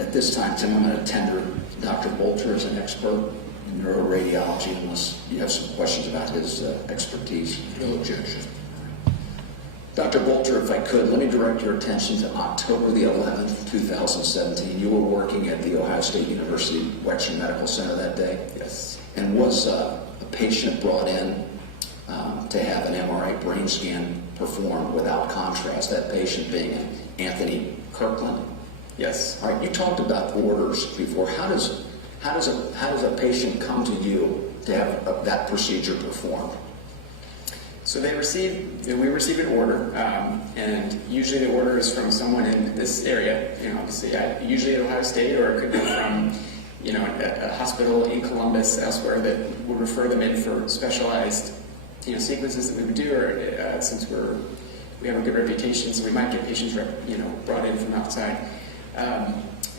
At this time, Tim, I'm going to tender Dr. Boulter as an expert in neuroradiology, unless you have some questions about his expertise. No objection. Dr. Boulter, if I could, let me direct your attention to October the 11th, 2017. You were working at the Ohio State University Waxman Medical Center that day? Yes. And was a patient brought in to have an MRI brain scan performed without contrast, that patient being Anthony Kirkland? Yes. All right, you talked about orders before. How does a patient come to you to have that procedure performed? So we receive an order, and usually the order is from someone in this area. Obviously, usually at Ohio State, or it could be from, a hospital in Columbus, elsewhere, that would refer them in for specialized, sequences that we would do. Or since we have a good reputation, so we might get patients, brought in from outside.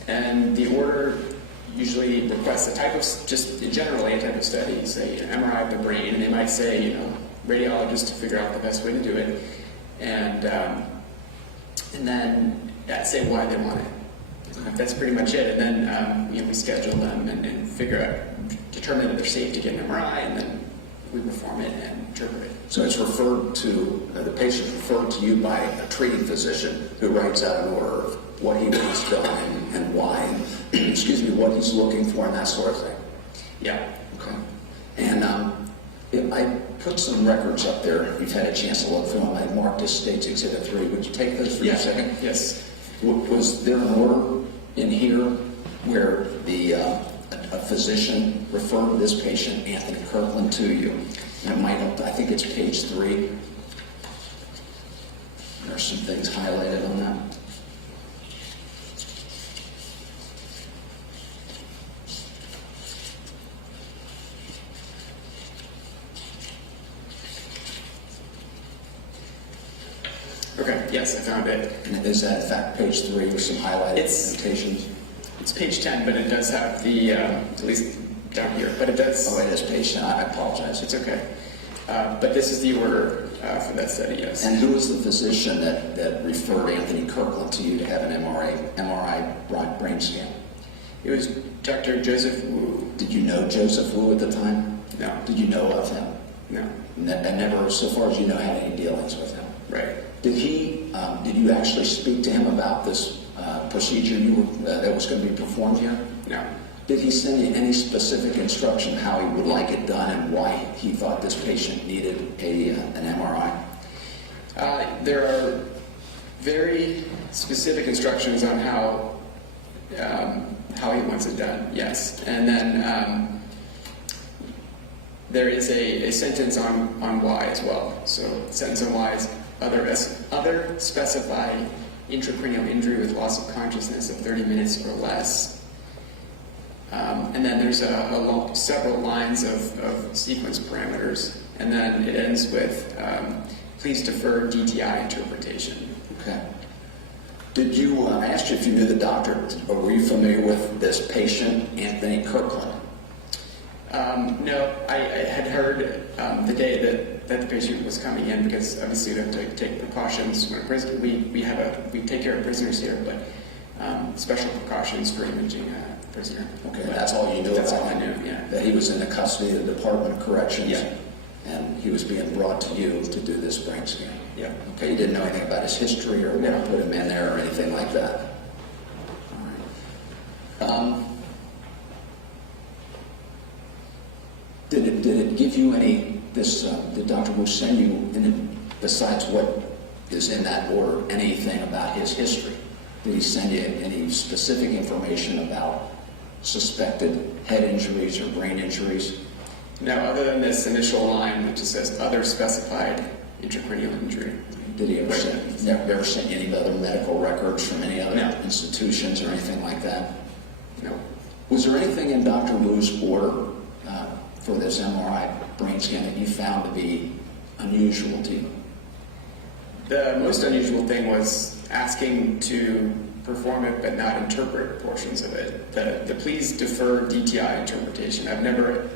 And the order usually requests a type of, just generally a type of study, say an MRI of the brain, and they might say, radiologist to figure out the best way to do it, and then say why they want it. That's pretty much it. And then we schedule them and determine that they're safe to get an MRI, and then we perform it and interpret it. So it's referred to, the patient referred to you by a treating physician who writes out an order of what he wants done and why, and what he's looking for and that sort of thing. Yeah. Okay. And I put some records up there. You've had a chance to look through them. I marked as States Exhibit 3. Would you take those for a second? Yes. Was there an order in here where a physician referred this patient, Anthony Kirkland, to you? And I think it's page 3. There's some things highlighted on that. Okay, yes, I found it. And is that in fact page 3 with some highlighted notations? It's page 10, but it does have the, at least down here, but it does. Oh, it is page 10. I apologize. It's okay. But this is the order for that study, yes. And who was the physician that referred Anthony Kirkland to you to have an MRI brain scan? It was Dr. Joseph Wu. Did you know Joseph Wu at the time? No. Did you know of him? No. And never, so far as you know, had any dealings with him? Right. Did you actually speak to him about this procedure that was going to be performed here? No. Did he send you any specific instruction how he would like it done and why he thought this patient needed an MRI? There are very specific instructions on how he wants it done, yes. And then there is a sentence on why as well. So the sentence on why is other specified intracranial injury with loss of consciousness of 30 minutes or less. And then there's several lines of sequence parameters, and then it ends with please defer DTI interpretation. Okay. Did you, I asked you if you knew the doctor, or were you familiar with this patient, Anthony Kirkland? No, I had heard the day that the patient was coming in, because obviously we have to take precautions when a prisoner, we take care of prisoners here, but special precautions for imaging a prisoner. Okay, that's all you knew That's about all I him? knew, yeah. That he was in the custody of the Department of Corrections? Yeah. And he was being brought to you to do this brain scan? Yeah. Okay, you didn't know anything about his history or what put him in there or anything like that? All right. Did it give you did Dr. Wu send you, besides what is in that order, anything about his history? Did he send you any specific information about suspected head injuries or brain injuries? No, other than this initial line that just says other specified intracranial injury. Did he ever send you any other medical records from any other institutions or anything like that? No. Was there anything in Dr. Wu's order for this MRI brain scan that you found to be unusual to you? The most unusual thing was asking to perform it but not interpret portions of it. The please defer DTI interpretation. I've never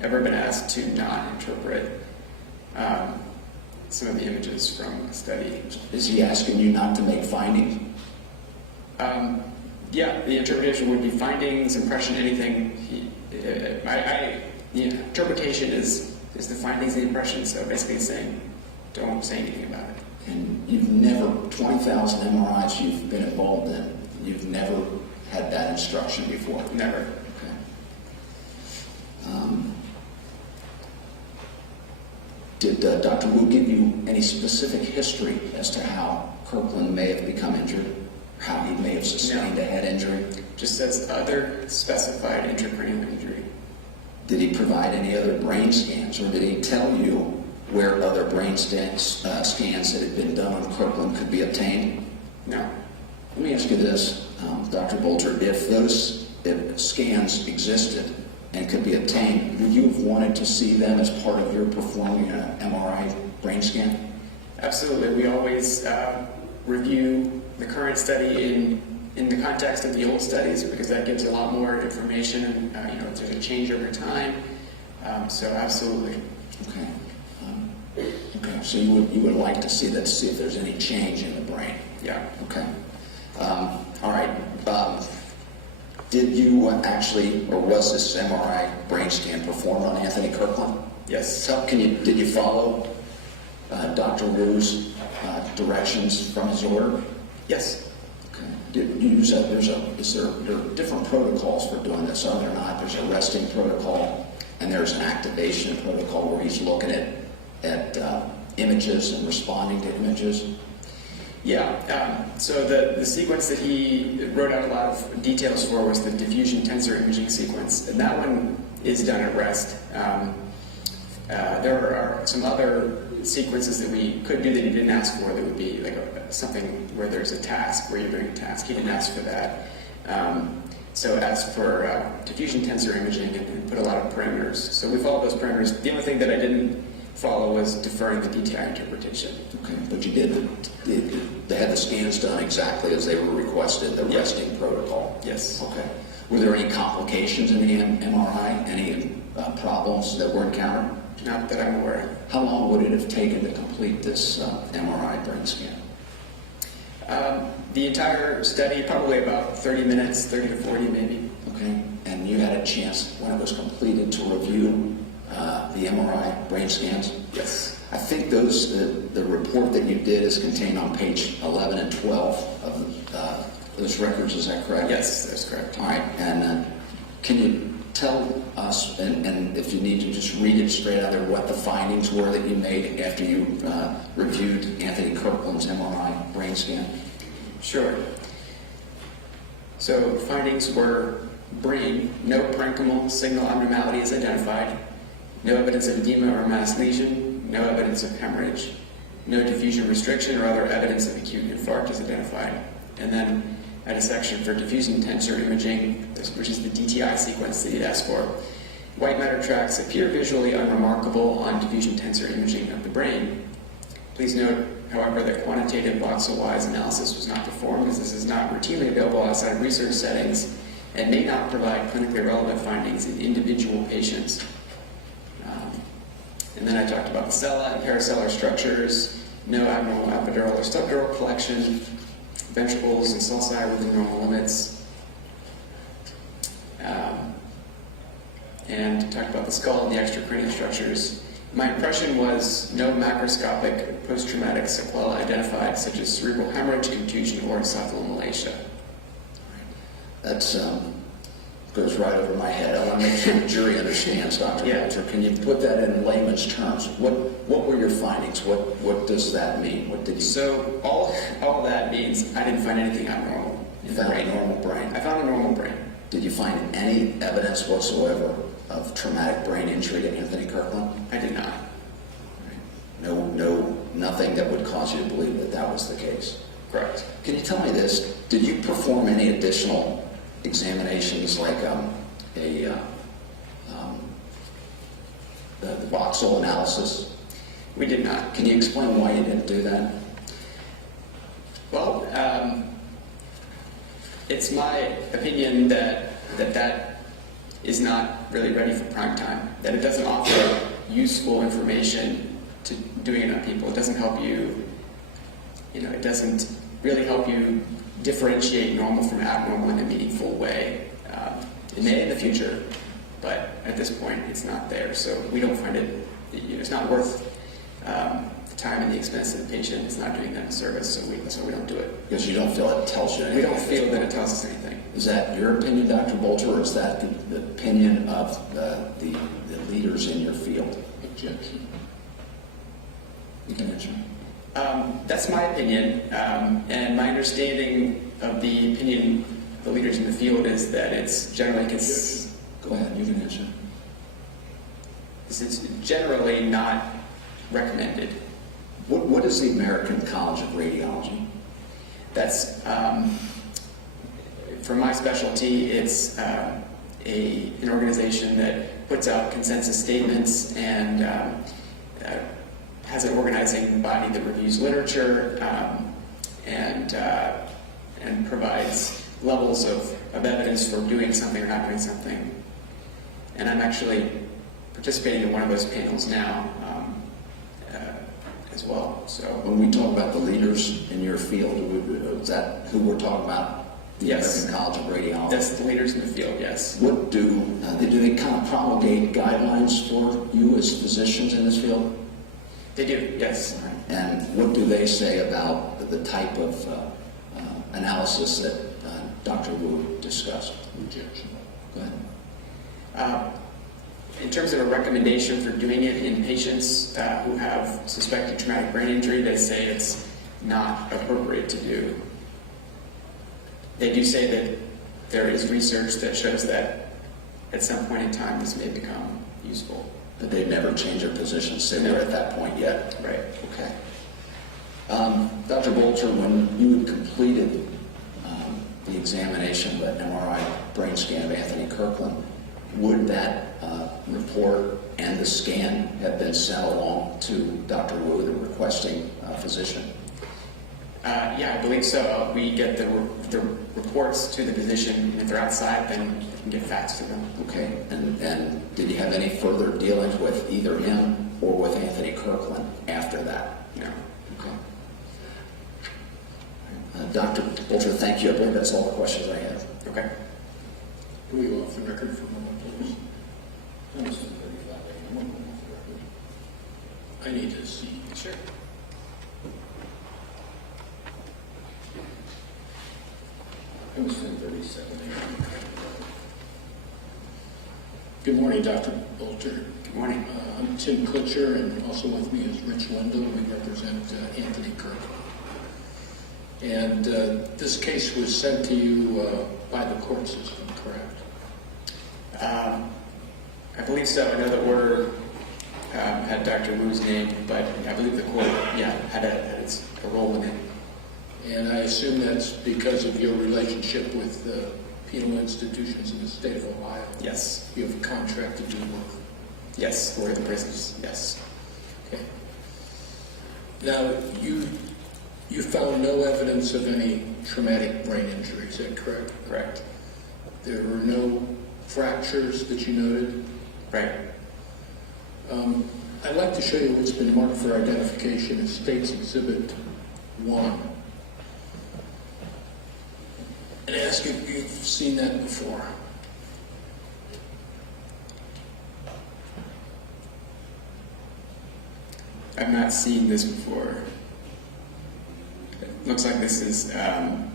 ever been asked to not interpret some of the images from a study. Is he asking you not to make findings? Yeah, the interpretation would be findings, impression, anything. The interpretation is the findings and the impression. So basically, saying don't say anything about it. And you've never, 20,000 MRIs you've been involved in, you've never had that instruction before? Never. Okay. Did Dr. Wu give you any specific history as to how Kirkland may have become injured? How he may have sustained a head injury? Just says other specified intracranial injury. Did he provide any other brain scans, or did he tell you where other brain scans that had been done on Kirkland could be obtained? No. Let me ask you this, Dr. Boulter, if those scans existed and could be obtained, would you have wanted to see them as part of your performing an MRI brain scan? Absolutely. We always review the current study in the context of the old studies, because that gives a lot more information, and if there's a change over time. So absolutely. Okay. Okay. So you would like to see that, to see if there's any change in the brain. Yeah. Okay. All right. Did you actually, or was this MRI brain scan performed on Anthony Kirkland? Yes. Did you follow Dr. Wu's directions from his order? Yes. Okay. Did you use there are different protocols for doing this, are there not? There's a resting protocol, and there's an activation protocol where he's looking at images and responding to images. Yeah. So the sequence that he wrote out a lot of details for was the diffusion tensor imaging sequence, and that one is done at rest. There are some other sequences that we could do that he didn't ask for, that would be like something where there's a task, where you're doing a task. He didn't ask for that. So as for diffusion tensor imaging, and put a lot of parameters. So we followed those parameters. The only thing that I didn't follow was deferring the DTI interpretation. Okay, but you did. They had the scans done exactly as they were requested, the resting protocol. Yes. Okay. Were there any complications in the MRI? Any problems that were encountered? Not that I'm aware of. How long would it have taken to complete this MRI brain scan? The entire study, probably about 30 minutes, 30 to 40 maybe. Okay. And you had a chance, when it was completed, to review the MRI brain scans? Yes. I think the report that you did is contained on page 11 and 12 of those records, is that correct? Yes, that's correct. All right, and can you tell us, and if you need to just read it straight out there, what the findings were that you made after you reviewed Anthony Kirkland's MRI brain scan? Sure. So findings were brain, no parenchymal signal abnormality is identified, no evidence of edema or mass lesion, no evidence of hemorrhage, no diffusion restriction or other evidence of acute infarct is identified. And then at a section for diffusion tensor imaging, which is the DTI sequence that you'd asked for, white matter tracts appear visually unremarkable on diffusion tensor imaging of the brain. Please note, however, that quantitative voxel-wise analysis was not performed, as this is not routinely available outside of research settings and may not provide clinically relevant findings in individual patients. And then I talked about the cella and paracellular structures, no abnormal epidural or subdural collection, ventricles and sulci within normal limits, and talked about the skull and the extracranial structures. My impression was no macroscopic post-traumatic sequelae identified, such as cerebral hemorrhage, contusion, or encephalomalacia. That's goes right over my head. I want to make sure the jury understands, Dr. Boulter. Can you put that in layman's terms? What were your findings? What does that mean? What did you? So all that means I didn't find anything abnormal. You found a normal brain. I found a normal brain. Did you find any evidence whatsoever of traumatic brain injury to Anthony Kirkland? I did not. Nothing that would cause you to believe that that was the case. Correct. Can you tell me this? Did you perform any additional examinations, like the voxel analysis? We did not. Can you explain why you didn't do that? Well, it's my opinion that is not really ready for prime time, that it doesn't offer useful information to doing it on people. It doesn't help you, it doesn't really help you differentiate normal from abnormal in a meaningful way. It may in the future, but at this point it's not there. So we don't find it, it's not worth the time and the expense of the patient. It's not doing them a service, so we don't do it. Because you don't feel it tells you anything? We don't feel that it tells us anything. Is that your opinion, Dr. Boulter, or is that the opinion of the leaders in your field? Objection. You can answer. That's my opinion, and my understanding of the opinion of the leaders in the field is that it's generally Go ahead, you can answer. it's generally not recommended. What is the American College of Radiology? That's for my specialty. It's an organization that puts out consensus statements and has an organizing body that reviews literature and provides levels of evidence for doing something or not doing something. And I'm actually participating in one of those panels now as well. So when we talk about the leaders in your field, is that who we're talking about? The Yes. American College of Radiology? that's the leaders in the field, yes. What do they kind of promulgate guidelines for you as physicians in this field? They do, yes. And what do they say about the type of analysis that Dr. Wu discussed? Objection. Go ahead. In terms of a recommendation for doing it in patients who have suspected traumatic brain injury, they say it's not appropriate to do. They do say that there is research that shows that at some point in time this may become useful. But they've never changed their position, so they're at that point yet. Right. Okay. Dr. Boulter, when you had completed the examination of an MRI brain scan of Anthony Kirkland, would that report and the scan have been sent along to Dr. Wu, the requesting physician? Yeah, I believe so. We get the reports to the physician, and if they're outside, then we can get faxed to them. Okay. And did you have any further dealings with either him or with Anthony Kirkland after that? No. Okay. Dr. Boulter, thank you. I believe that's all the questions I have. Okay. Can we go off the record for a moment, please? I need to see. Sure. It was 10:37. Good morning, Dr. Boulter. Good morning. I'm Tim Kutcher, and also with me is Rich Wendell. We represent Anthony Kirkland. And this case was sent to you by the court system, correct? I believe so. I know the order had Dr. Wu's name, but I believe the court, had a role in it. And I assume that's because of your relationship with the penal institutions in the state of Ohio. Yes. You have a contract to do work. Yes, for the prisons. Yes. Okay. Now, you found no evidence of any traumatic brain injury, is that correct? Correct. There were no fractures that you noted? Right. I'd like to show you what's been marked for identification as State's Exhibit 1. And ask if you've seen that before. I've not seen this before. It looks like this is a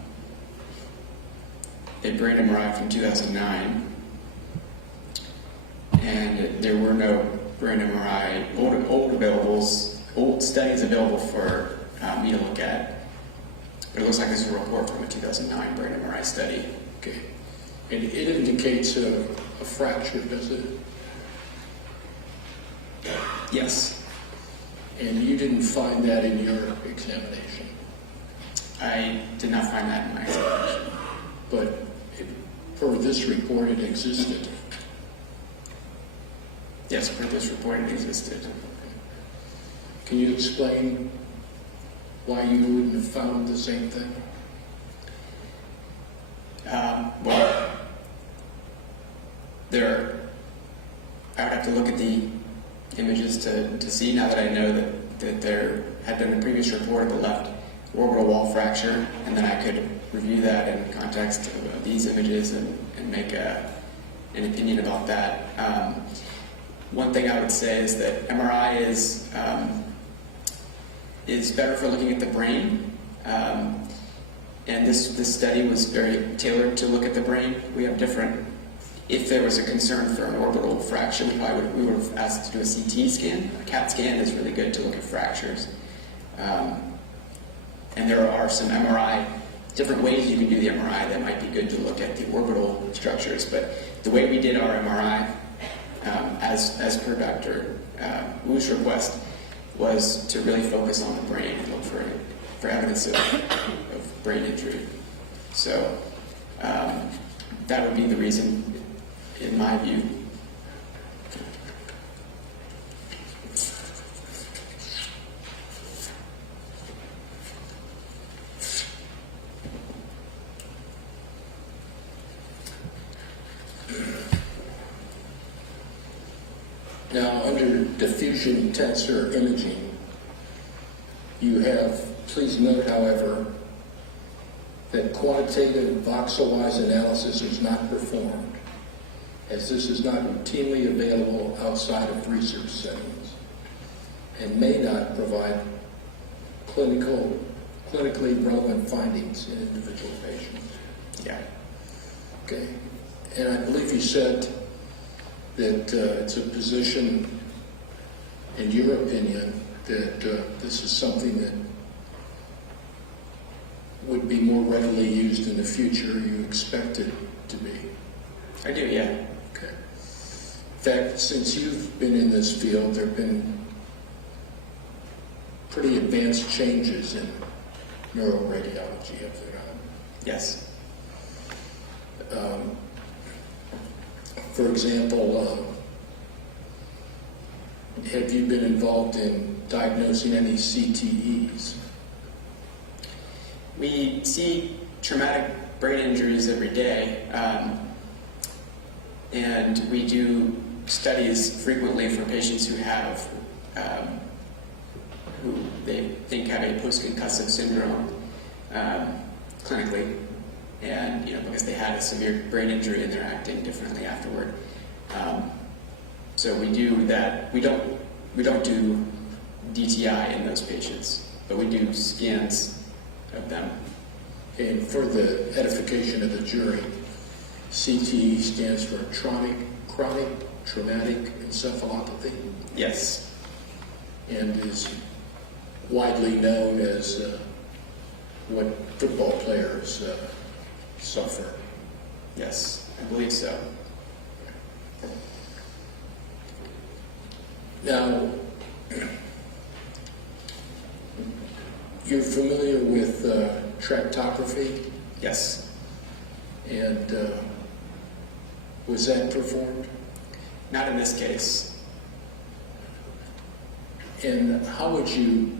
brain MRI from 2009. And there were no brain MRI, old studies available for me to look at. But it looks like this is a report from a 2009 brain MRI study. Okay. And it indicates a fracture, does it? Yes. And you didn't find that in your examination? I did not find that in my examination. But per this report, it existed? Yes, per this report it existed. Can you explain why you wouldn't have found the same thing? Well, I would have to look at the images to see, now that I know that there had been a previous report of a left orbital wall fracture, and then I could review that in context of these images and make an opinion about that. One thing I would say is that MRI is is better for looking at the brain. And this study was very tailored to look at the brain. We have different, if there was a concern for an orbital fracture, we would have asked to do a CT scan. A CAT scan is really good to look at fractures. And there are some MRI, different ways you can do the MRI that might be good to look at the orbital structures. But the way we did our MRI, as per Dr. Wu's request, was to really focus on the brain and look for evidence of brain injury. So that would be the reason, in my view. Now, under diffusion tensor imaging, you have, please note, however, that quantitative voxel-wise analysis is not performed, as this is not routinely available outside of research settings and may not provide clinically relevant findings in individual patients. Yeah. Okay. And I believe you said that it's a position, in your opinion, that this is something that would be more readily used in the future. You expect it to be. I do, yeah. Okay. In fact, since you've been in this field, there have been pretty advanced changes in neuroradiology, have there not? Yes. For example, have you been involved in diagnosing any CTEs? We see traumatic brain injuries every day, and we do studies frequently for patients who have, who they think have a post-concussive syndrome clinically, and because they had a severe brain injury and they're acting differently afterward. So we do that. We don't do DTI in those patients, but we do scans of them. And for the edification of the jury, CTE stands for chronic traumatic encephalopathy, Yes. and is widely known as what football players suffer. Yes, I believe so. Now, you're familiar with tractography, Yes. and was that performed? Not in this case. And how would you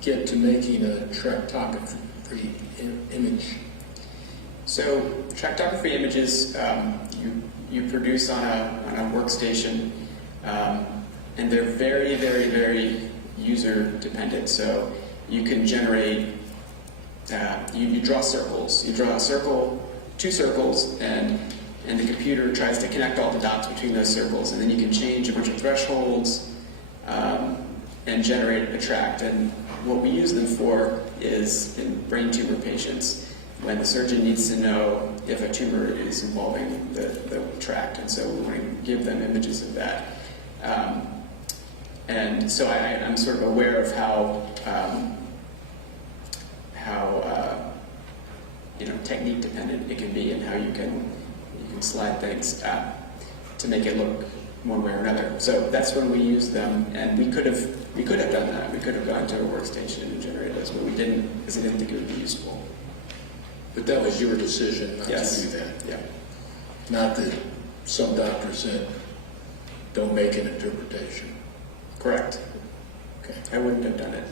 get to making a tractography image? So tractography images you produce on a workstation, and they're very, very, very user dependent. So you can generate, you draw circles. You draw a circle, two circles, and the computer tries to connect all the dots between those circles, and then you can change a bunch of thresholds and generate a tract. And what we use them for is in brain tumor patients, when the surgeon needs to know if a tumor is involving the tract, and so we want to give them images of that. And so I'm sort of aware of how technique dependent it can be, and how you can slide things to make it look one way or another. So that's when we use them, and we could have done that. We could have gone to a workstation and generated those, but we didn't, because I didn't think it would be useful. But that was your decision not Yes. to do that. Yeah. Not that some doctor said, don't make an interpretation. Correct. Okay. I wouldn't have done it.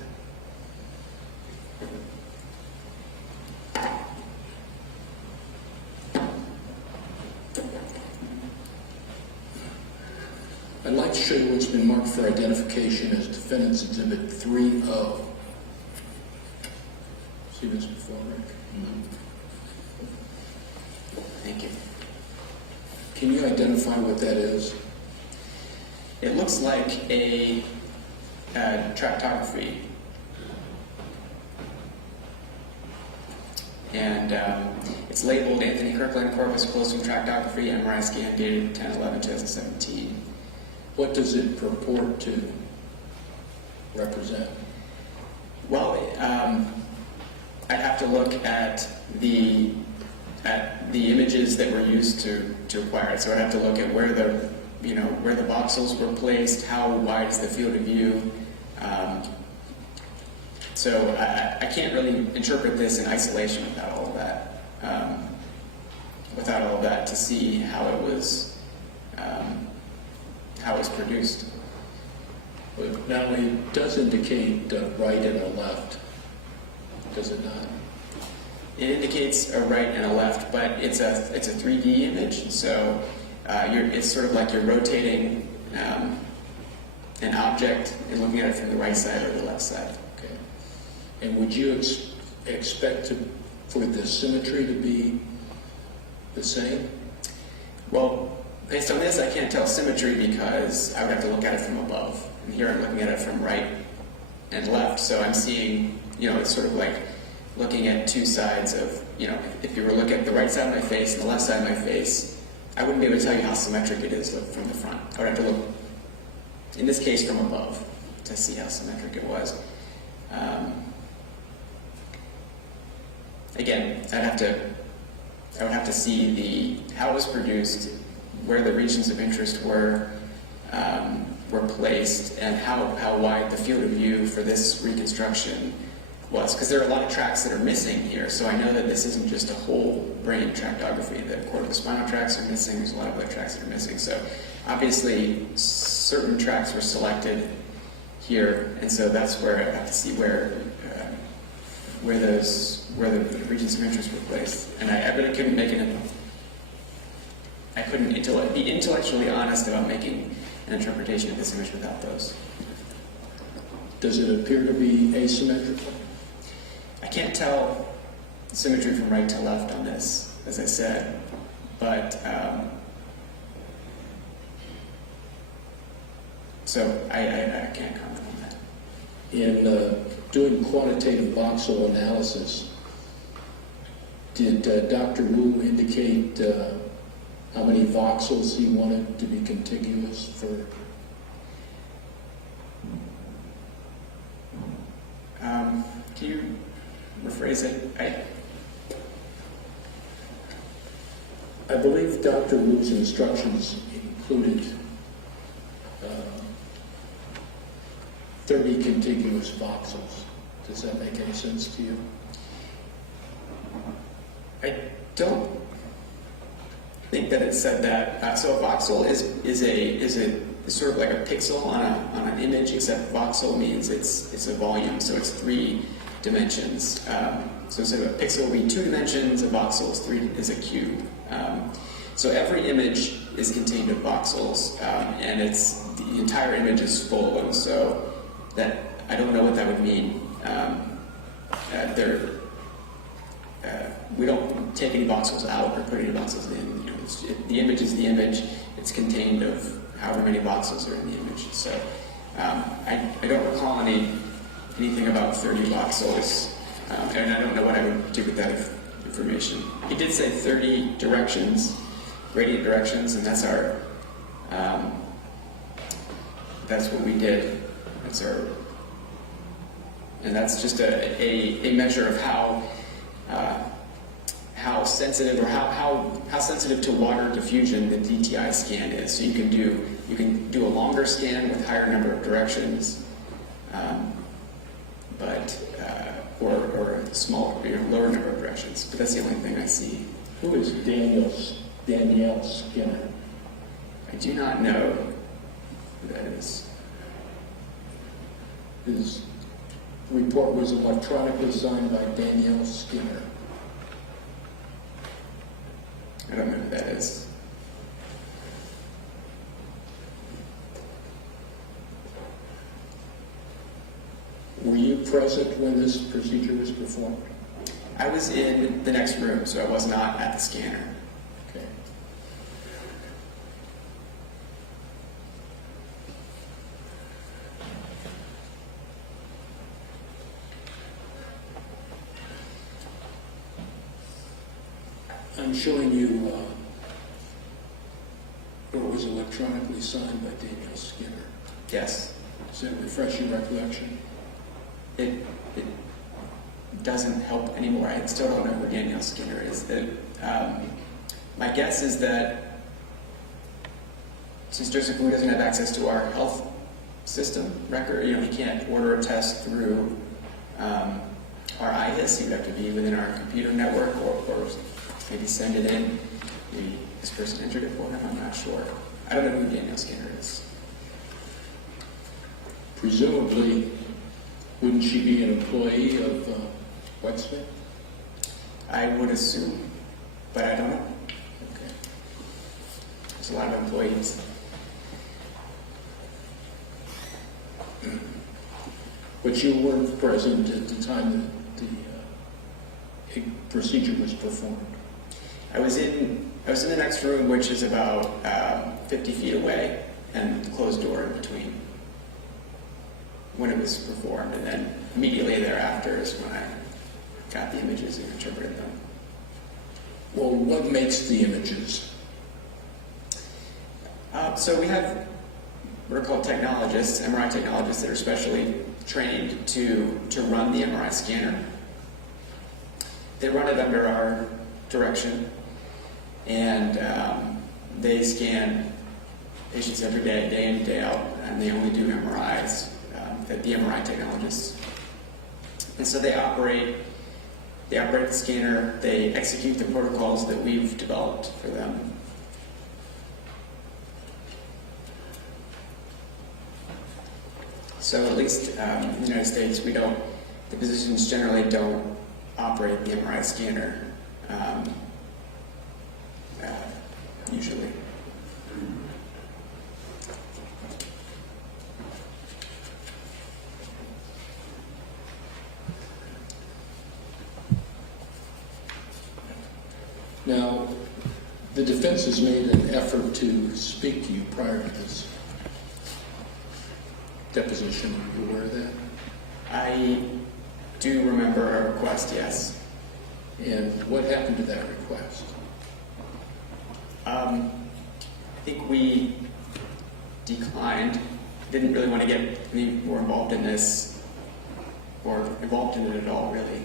I'd like to show you what's been marked for identification as Defendant's Exhibit 3O. See this before, Rick? Thank you. Can you identify what that is? It looks like a tractography and it's labeled Anthony Kirkland Corpus Callosum Tractography MRI scan dated 10/11/2017. What does it purport to represent? Well, I'd have to look at the images that were used to acquire it. So I'd have to look at where the voxels were placed, how wide is the field of view. So I can't really interpret this in isolation without all of that, to see how it was produced. But now it does indicate a right and a left, does it not? It indicates a right and a left, but it's a 3D image, so it's sort of like you're rotating an object and looking at it from the right side or the left side. Okay. And would you expect for the symmetry to be the same? Well, based on this, I can't tell symmetry because I would have to look at it from above. And here I'm looking at it from right and left, so I'm seeing, it's sort of like looking at two sides of, if you were to look at the right side of my face and the left side of my face, I wouldn't be able to tell you how symmetric it is from the front. I would have to look, in this case, from above to see how symmetric it was. Again, I would have to see how it was produced, where the regions of interest were placed, and how wide the field of view for this reconstruction was. Because there are a lot of tracks that are missing here, so I know that this isn't just a whole brain tractography. The corticospinal tracks are missing, there's a lot of other tracks that are missing. So obviously certain tracks were selected here, and so that's where I have to see where the regions of interest were placed. And I really couldn't be intellectually honest about making an interpretation of this image without those. Does it appear to be asymmetrical? I can't tell symmetry from right to left on this, as I said, but so I can't comment on that. In doing quantitative voxel analysis, did Dr. Wu indicate how many voxels he wanted to be contiguous for? Can you rephrase it? I believe Dr. Wu's instructions included 30 contiguous voxels. Does that make any sense to you? I don't think that it said that. So a voxel is sort of like a pixel on an image, except voxel means it's a volume, so it's 3 dimensions. So instead of a pixel will be 2 dimensions, a voxel is a cube. So every image is contained of voxels, and the entire image is full, and so that I don't know what that would mean. We don't take any voxels out or put any voxels in. The image is the image. It's contained of however many voxels are in the image. So I don't recall anything about 30 voxels, and I don't know what I would do with that information. He did say 30 directions, gradient directions, and that's what we did. And that's just a measure of how sensitive or how sensitive to water diffusion the DTI scan is. So you can do a longer scan with higher number of directions, or a smaller, lower number of directions. But that's the only thing I see. Who is Danielle Skinner? I do not know who that is. His report was electronically signed by Danielle Skinner. I don't know who that is. Were you present when this procedure was performed? I was in the next room, so I was not at the scanner. Okay. I'm showing you what was electronically signed by Daniel Skinner. Yes. Does that refresh your recollection? It doesn't help anymore. I still don't know who Daniel Skinner is. My guess is that since Joseph Wu doesn't have access to our health system record, he can't order a test through our IHIS. He would have to be within our computer network or maybe send it in. Maybe this person entered it for him. I'm not sure. I don't know who Daniel Skinner is. Presumably, wouldn't she be an employee of Waxman? I would assume, but I don't know. Okay. There's a lot of employees. But you weren't present at the time that the procedure was performed. I was in the next room, which is about 50 feet away, and closed door in between when it was performed, and then immediately thereafter is when I got the images and interpreted them. Well, what makes the images? So we have what are called technologists, MRI technologists, that are specially trained to run the MRI scanner. They run it under our direction, and they scan patients every day, day in, day out, and they only do MRIs, the MRI technologists. And so they operate the scanner, they execute the protocols that we've developed for them. So at least in the United States, the physicians generally don't operate the MRI scanner, usually. Now, the defense has made an effort to speak to you prior to this deposition. Are you aware of that? I do remember a request, yes. And what happened to that request? I think we declined. Didn't really want to get any more involved in this, or involved in it at all, really.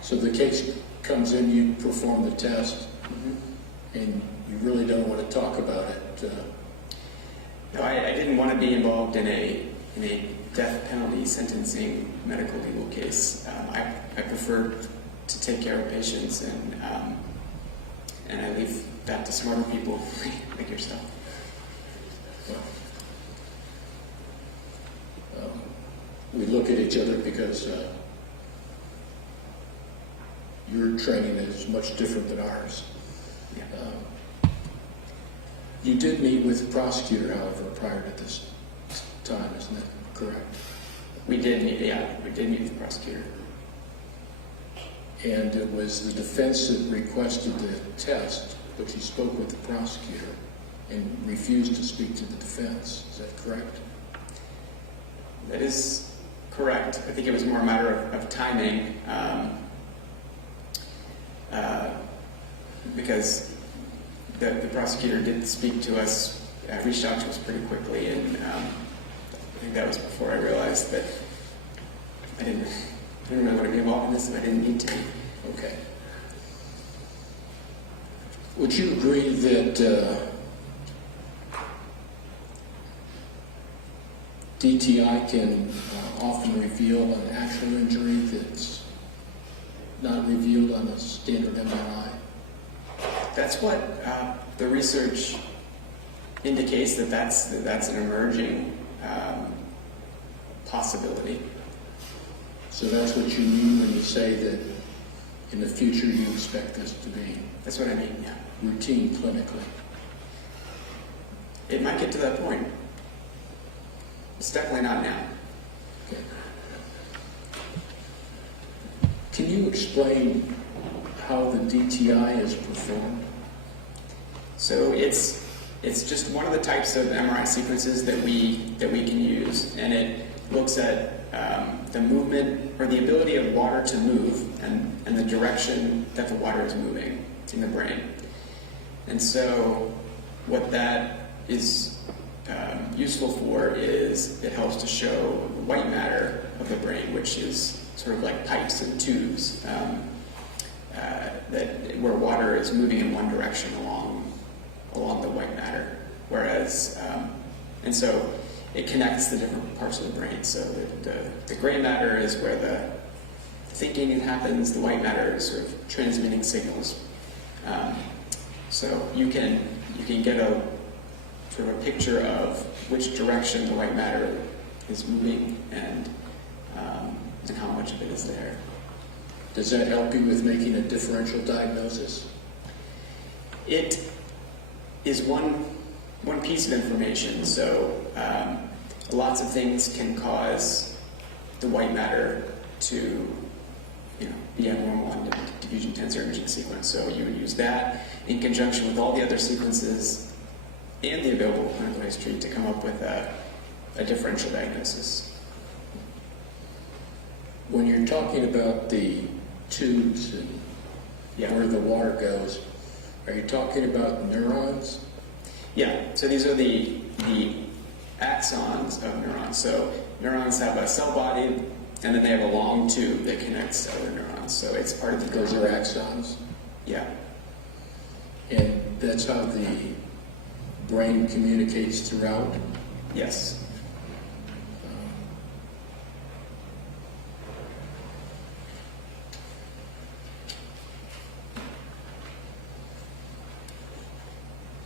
So the case comes in, you perform the test, and you really don't want to talk about it. No, I didn't want to be involved in a death penalty sentencing medical legal case. I prefer to take care of patients, and I leave that to smarter people like yourself. We look at each other because your training is much different than ours. Yeah. You did meet with the prosecutor, however, prior to this time, isn't that correct? We did meet with the prosecutor. And it was the defense that requested the test, but you spoke with the prosecutor and refused to speak to the defense. Is that correct? That is correct. I think it was more a matter of timing, because the prosecutor did speak to us, reached out to us pretty quickly, and I think that was before I realized that I didn't really want to be involved in this, and I didn't need to. Okay. Would you agree that DTI can often reveal an actual injury that's not revealed on a standard MRI? That's what the research indicates, that's an emerging possibility. So that's what you mean when you say that in the future you expect this to be That's what I mean, yeah. routine clinically? It might get to that point. It's definitely not now. Okay. Can you explain how the DTI is performed? So it's just one of the types of MRI sequences that we can use, and it looks at the movement or the ability of water to move and the direction that the water is moving in the brain. And so what that is useful for is it helps to show white matter of the brain, which is sort of like pipes and tubes where water is moving in one direction along the white matter. Whereas, and so it connects the different parts of the brain. So the gray matter is where the thinking happens. The white matter is sort of transmitting signals. So you can get a sort of a picture of which direction the white matter is moving and how much of it is there. Does that help you with making a differential diagnosis? It is one piece of information. So lots of things can cause the white matter to be abnormal in the diffusion tensor imaging sequence. So you would use that in conjunction with all the other sequences and the available clinical history to come up with a differential diagnosis. When you're talking about the tubes and where the water goes, are you talking about neurons? Yeah, so these are the axons of neurons. So neurons have a cell body, and then they have a long tube that connects other neurons. So it's part of the Those are axons? Yeah. And that's how the brain communicates throughout? Yes.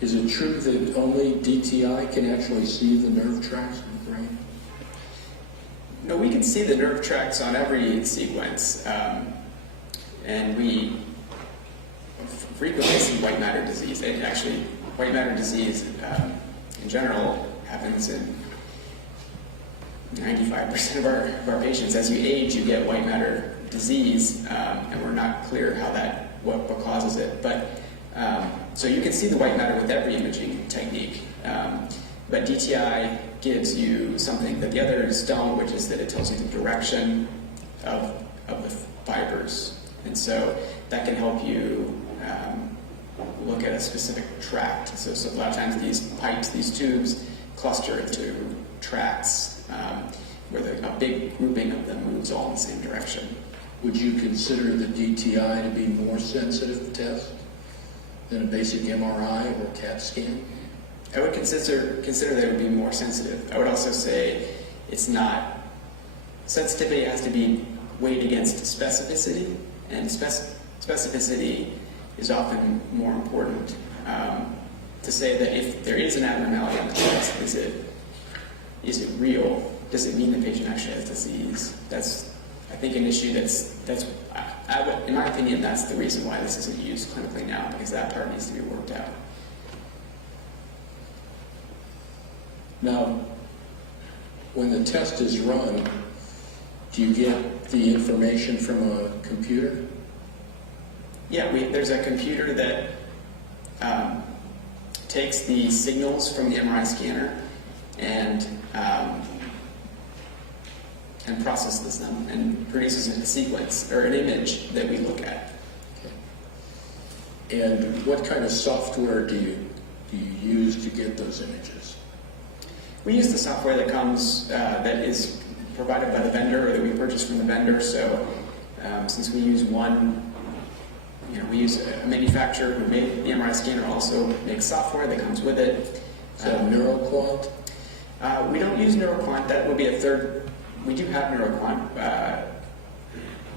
Is it true that only DTI can actually see the nerve tracts in the brain? No, we can see the nerve tracts on every sequence, and we frequently see white matter disease. And actually, white matter disease in general happens in 95% of our patients. As you age, you get white matter disease, and we're not clear what causes it. But so you can see the white matter with every imaging technique, but DTI gives you something that the others don't, which is that it tells you the direction of the fibers, and so that can help you look at a specific tract. So a lot of times these pipes, these tubes, cluster into tracts where a big grouping of them moves all in the same direction. Would you consider the DTI to be more sensitive test than a basic MRI or CAT scan? I would consider that it would be more sensitive. I would also say it's not, sensitivity has to be weighed against specificity, and specificity is often more important. To say that if there is an abnormality on the test, is it real? Does it mean the patient actually has disease? That's, I think, an issue in my opinion, that's the reason why this isn't used clinically now, because that part needs to be worked out. Now, when the test is run, do you get the information from a computer? Yeah, there's a computer that takes the signals from the MRI scanner and processes them and produces a sequence or an image that we look at. Okay. And what kind of software do you use to get those images? We use the software that comes, that is provided by the vendor or that we purchase from the vendor. So since we use we use a manufacturer who made the MRI scanner also makes software that comes with it. Is that NeuroQuant? We don't use NeuroQuant. That would be a third. We do have NeuroQuant,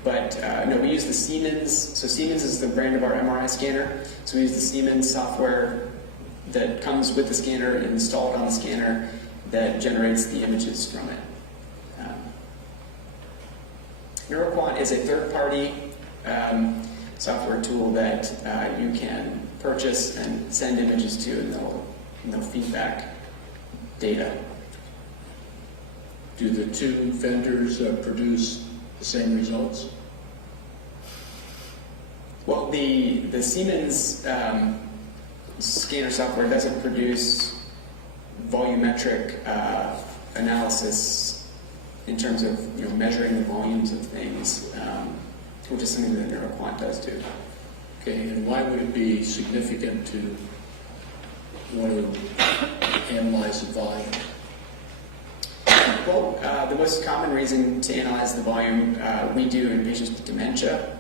but no, we use the Siemens. So Siemens is the brand of our MRI scanner. So we use the Siemens software that comes with the scanner and installed on the scanner that generates the images from it. NeuroQuant is a third-party software tool that you can purchase and send images to, and they'll feed back data. Do the two vendors produce the same results? Well, the Siemens scanner software doesn't produce volumetric analysis in terms of measuring the volumes of things, which is something that NeuroQuant does too. Okay, and why would it be significant to want to analyze the volume? Well, the most common reason to analyze the volume we do in patients with dementia.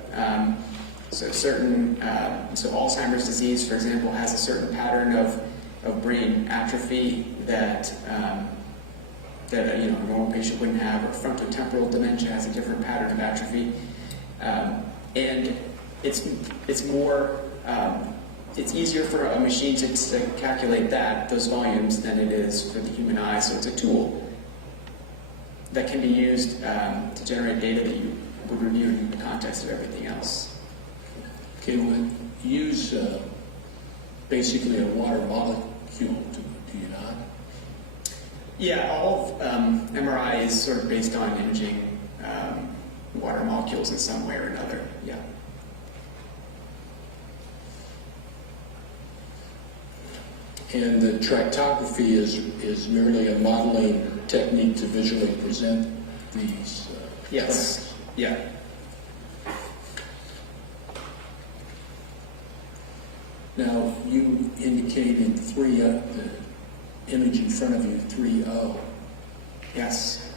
So Alzheimer's disease, for example, has a certain pattern of brain atrophy that a normal patient wouldn't have, or frontotemporal dementia has a different pattern of atrophy, and it's easier for a machine to calculate those volumes than it is for the human eye. So it's a tool that can be used to generate data that you would review in the context of everything else. Okay, well, use basically a water molecule, do you not? Yeah, all of MRI is sort of based on imaging water molecules in some way or another. Yeah. And the tractography is merely a modeling technique to visually present these Yes. tracks. Yeah. Now, you indicate in the image in front of you, 3O. Yes.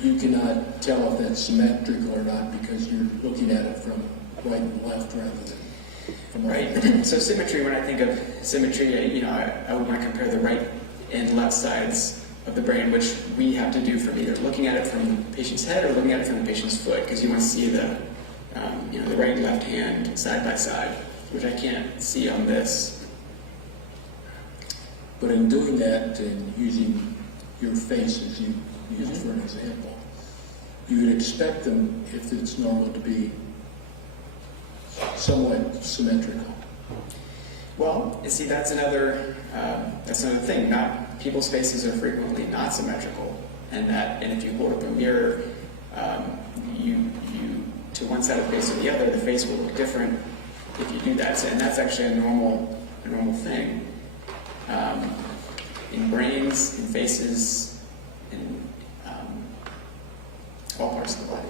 You cannot tell if that's symmetrical or not because you're looking at it from right and left rather than from Right. So symmetry, when I think of symmetry, I would want to compare the right and left sides of the brain, which we have to do from either looking at it from the patient's head or looking at it from the patient's foot, because you want to see the right and left hand side by side, which I can't see on this. But in doing that and using your face as you used for an example, you would expect them, if it's normal, to be somewhat symmetrical. Well, you see, that's another thing. People's faces are frequently not symmetrical, and if you hold up a mirror, you to one side of the face or the other, the face will look different if you do that. And that's actually a normal thing in brains, in faces, in all parts of the body.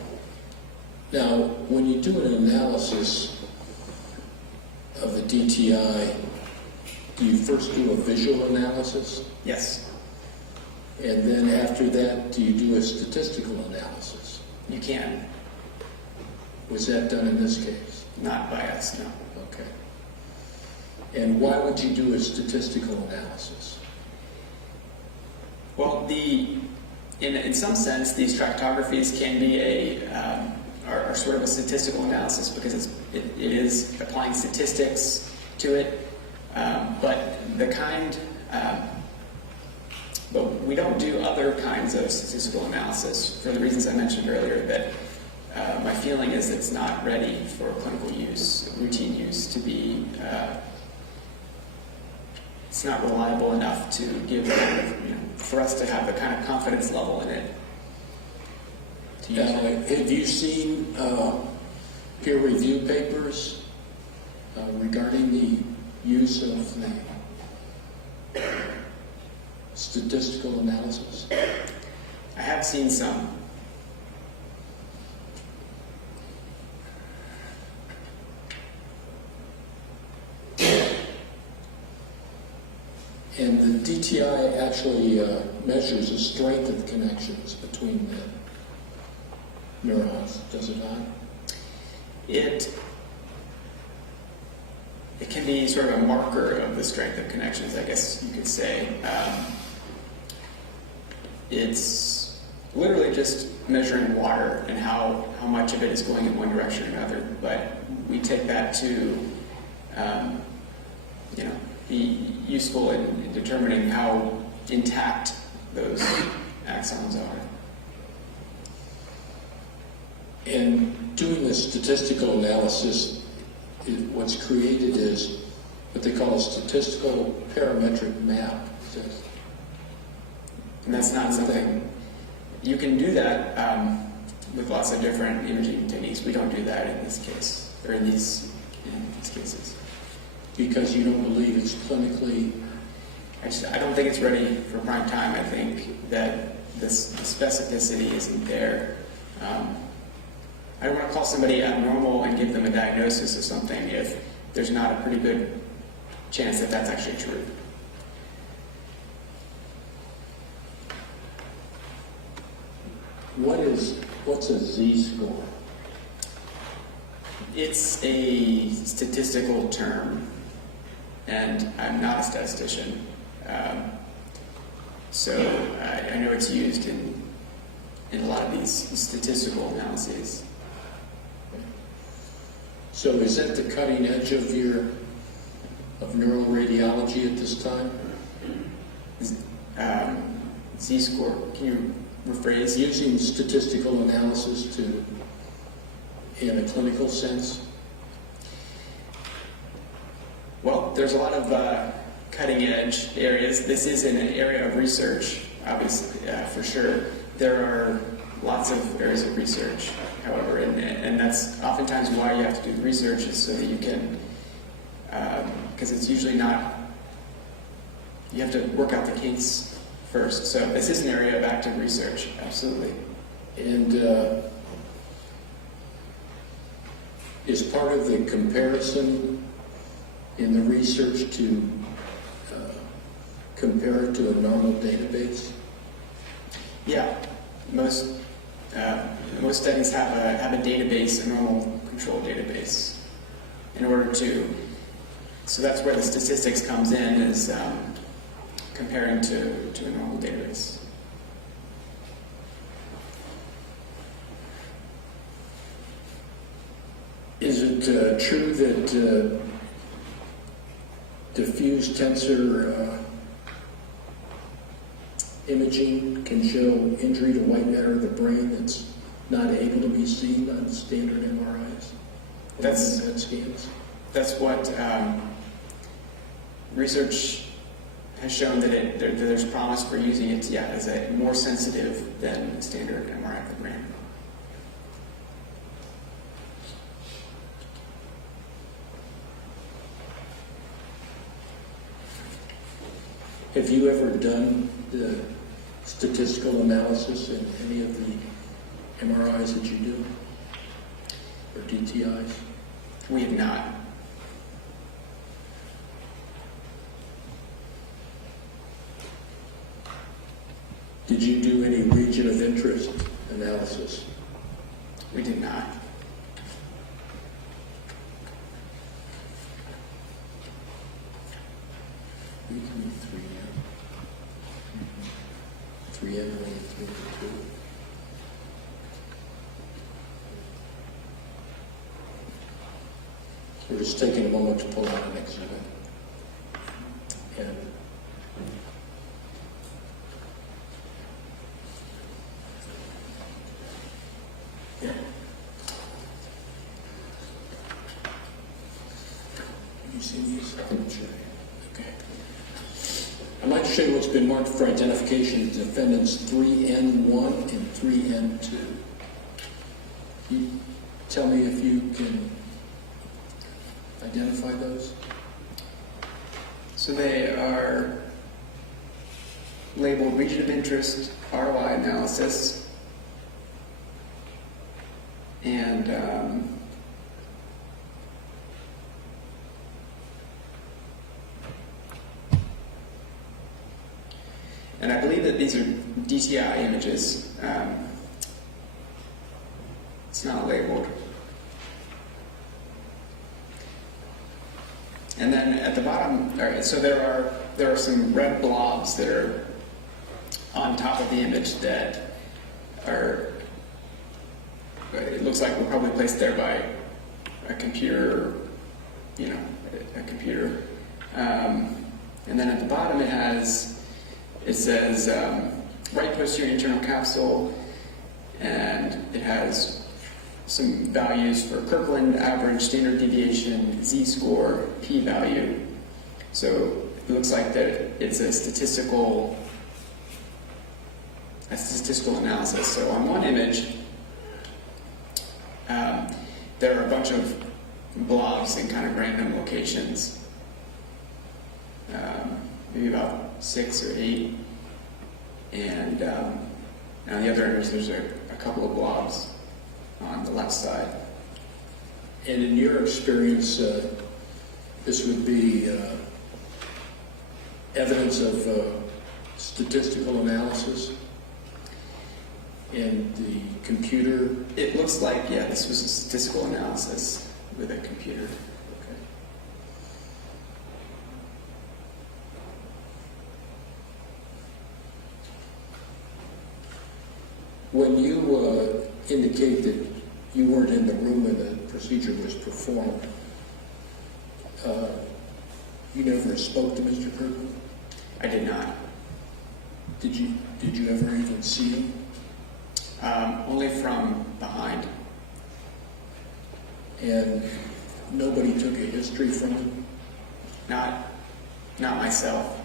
Now, when you do an analysis of the DTI, do you first do a visual analysis? Yes, And then after that, do you do a statistical analysis? you can. Was that done in this case? Not by us, no. Okay. And why would you do a statistical analysis? Well, in some sense, these tractographies can be are sort of a statistical analysis because it is applying statistics to it, but we don't do other kinds of statistical analysis for the reasons I mentioned earlier. That my feeling is it's not ready for clinical use, routine use, to be. It's not reliable enough to give, for us to have the kind of confidence level in it. To use it. Have you seen peer review papers regarding the use of the statistical analysis? I have seen some. And the DTI actually measures the strength of connections between the neurons, does it not? It can be sort of a marker of the strength of connections, I guess you could say. It's literally just measuring water and how much of it is going in one direction or another. But we take that to, be useful in determining how intact those axons are. And doing the statistical analysis, what's created is what they call a statistical parametric map. And that's not something, you can do that with lots of different imaging techniques. We don't do that in this case, or in these cases. Because you don't believe it's clinically... I don't think it's ready for prime time. I think that the specificity isn't there. I don't want to call somebody abnormal and give them a diagnosis of something if there's not a pretty good chance that that's actually true. What's a Z-score? It's a statistical term, and I'm not a statistician. So I know it's used in a lot of these statistical analyses. So is that the cutting edge of neuroradiology at this time? Z-score, can you rephrase? Using statistical analysis in a clinical sense? Well, there's a lot of cutting edge areas. This is an area of research, obviously, for sure. There are lots of areas of research, however, and that's oftentimes why you have to do the research, is so that you can, because it's usually not, you have to work out the kinks first. So this is an area of active research, absolutely. And is part of the comparison in the research to compare it to a normal database? Yeah, most studies have a database, a normal control database, in order to. So that's where the statistics comes in, is comparing to a normal database. Is it true that diffuse tensor imaging can show injury to white matter of the brain that's not able to be seen on standard MRIs? That's PET scans? That's what research has shown, that there's promise for using it, as a more sensitive than standard MRI of the brain. Have you ever done the statistical analysis in any of the MRIs that you do, or DTIs? We have not. Did you do any region of interest analysis? We did not. We can do 3M. 3M only 3 to 2. We're just taking a moment to pull out an exhibit. And yeah. You see these? Okay. I'd like to show you what's been marked for identification of defendants 3N1 and 3N2. You tell me if you can identify those. So they are labeled region of interest, ROI analysis, and I believe that these are DTI images. It's not labeled. And then at the bottom, all right, so there are some red blobs that are on top of the image that are, it looks like were probably placed there by a computer, a computer. And then at the bottom it says right posterior internal capsule, and it has some values for Kirkland, average, standard deviation, z-score, p-value. So it looks like that it's a statistical analysis. So on one image, there are a bunch of blobs in kind of random locations, maybe about 6 or 8, and And on the other end, there's a couple of blobs on the left side. And in your experience, this would be evidence of statistical analysis and the computer? It looks like, yeah, this was a statistical analysis with a computer. Okay. When you indicate that you weren't in the room when the procedure was performed, you never spoke to Mr. Kirkland? I did not. Did you ever even see him? Only from behind. And nobody took a history from him? Not myself.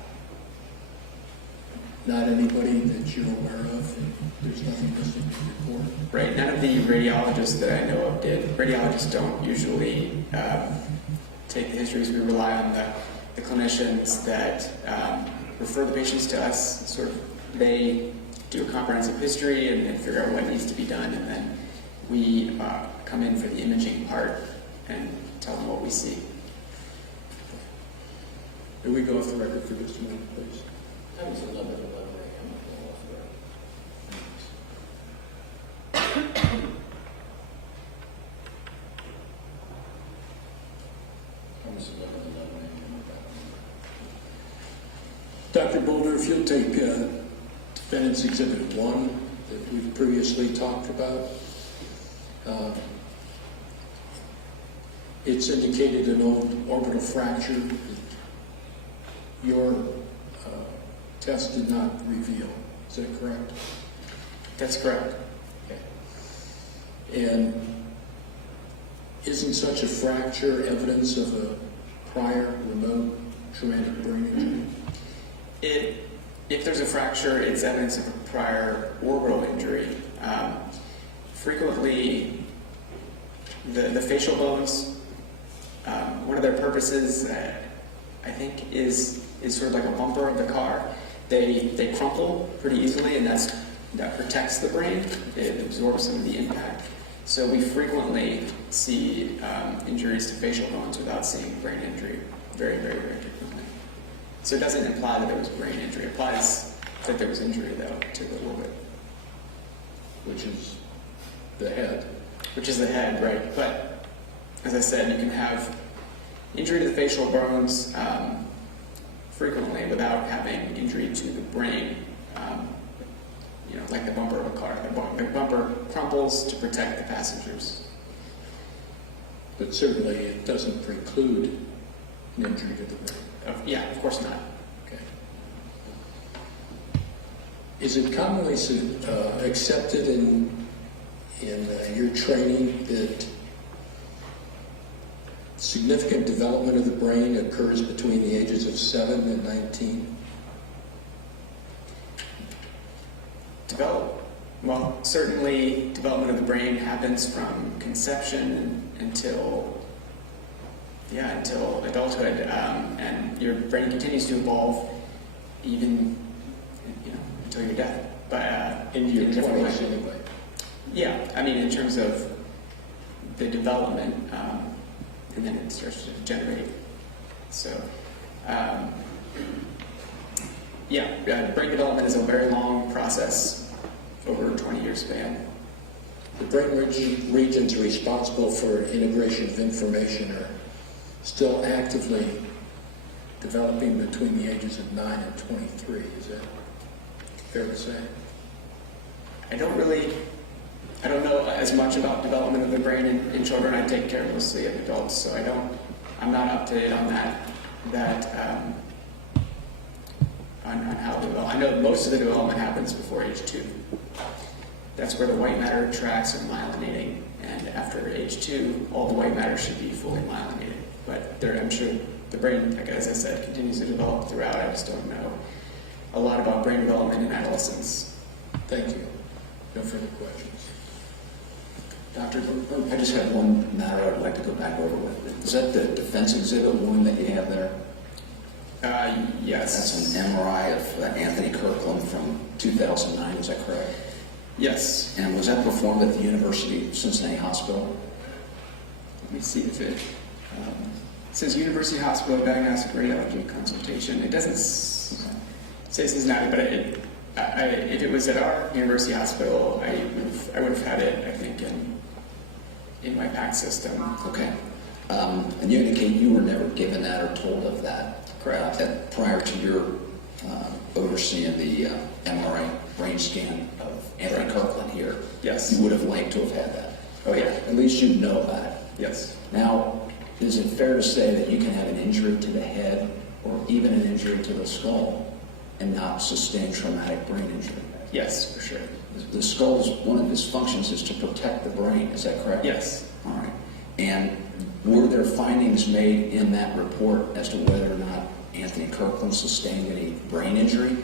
Not anybody that you're aware of? There's nothing listed in the report? Right. None of the radiologists that I know of did. Radiologists don't usually take the histories. We rely on the clinicians that refer the patients to us. Sort of, they do a comprehensive history and figure out what needs to be done, and then we come in for the imaging part and tell them what we see. May we go off the record for just a minute, please? That was 11 a.m. Dr. Boulter, if you'll take Defendant's Exhibit 1 that we've previously talked about. It's indicated an orbital fracture that your test did not reveal. Is that correct? That's correct. Okay. And isn't such a fracture evidence of a prior remote traumatic brain injury? If there's a fracture, it's evidence of a prior orbital injury. Frequently, the facial bones, one of their purposes, I think, is sort of like a bumper of the car. They crumple pretty easily, and that protects the brain. It absorbs some of the impact. So we frequently see injuries to facial bones without seeing brain injury. Very, very, very frequently. So it doesn't imply that there was brain injury. It implies that there was injury, though, to the orbit. Which is the head. Which is the head, right. But, as I said, you can have injury to the facial bones frequently without having injury to the brain. Like the bumper of a car. The bumper crumples to protect the passengers. But certainly it doesn't preclude an injury to the brain. Yeah, of course not. Okay. Is it commonly accepted in your training that significant development of the brain occurs between the ages of 7 and 19? Certainly development of the brain happens from conception until adulthood, and your brain continues to evolve even until your death. But In your different 20s ways. anyway. Yeah, I mean in terms of the development, and then it starts to degenerate. So, brain development is a very long process over a 20-year span. The brain regions responsible for integration of information are still actively developing between the ages of 9 and 23. Is that fair to say? I don't know as much about development of the brain in children. I take care mostly of adults, so I'm not up to date on on how to develop. I know most of the development happens before age 2. That's where the white matter tracks are myelinating, and after age 2, all the white matter should be fully myelinated. But I'm sure the brain, as I said, continues to develop throughout. I just don't know a lot about brain development in adolescence. Thank you. No further questions. Dr. Boulter, I just have one matter I'd like to go back over with. Is that the Defense Exhibit 1 that you have there? Yes. That's an MRI of Anthony Kirkland from 2009, is that correct? Yes. And was that performed at the University of Cincinnati Hospital? Let me see if it says University Hospital Diagnostic Radiology Consultation. It doesn't say Cincinnati, but if it was at our university hospital, I would have had it, I think, in my PAC system. Okay. And you indicate you were never given that or told of that? Correct. Prior to your overseeing the MRI brain scan of Anthony Kirkland here? Yes. You would have liked to have had that? Oh, yeah. At least you know about it? Yes. Now, is it fair to say that you can have an injury to the head or even an injury to the skull and not sustain traumatic brain injury? Yes, for sure. The skull's, one of its functions is to protect the brain, is that correct? Yes. All right. And were there findings made in that report as to whether or not Anthony Kirkland sustained any brain injury?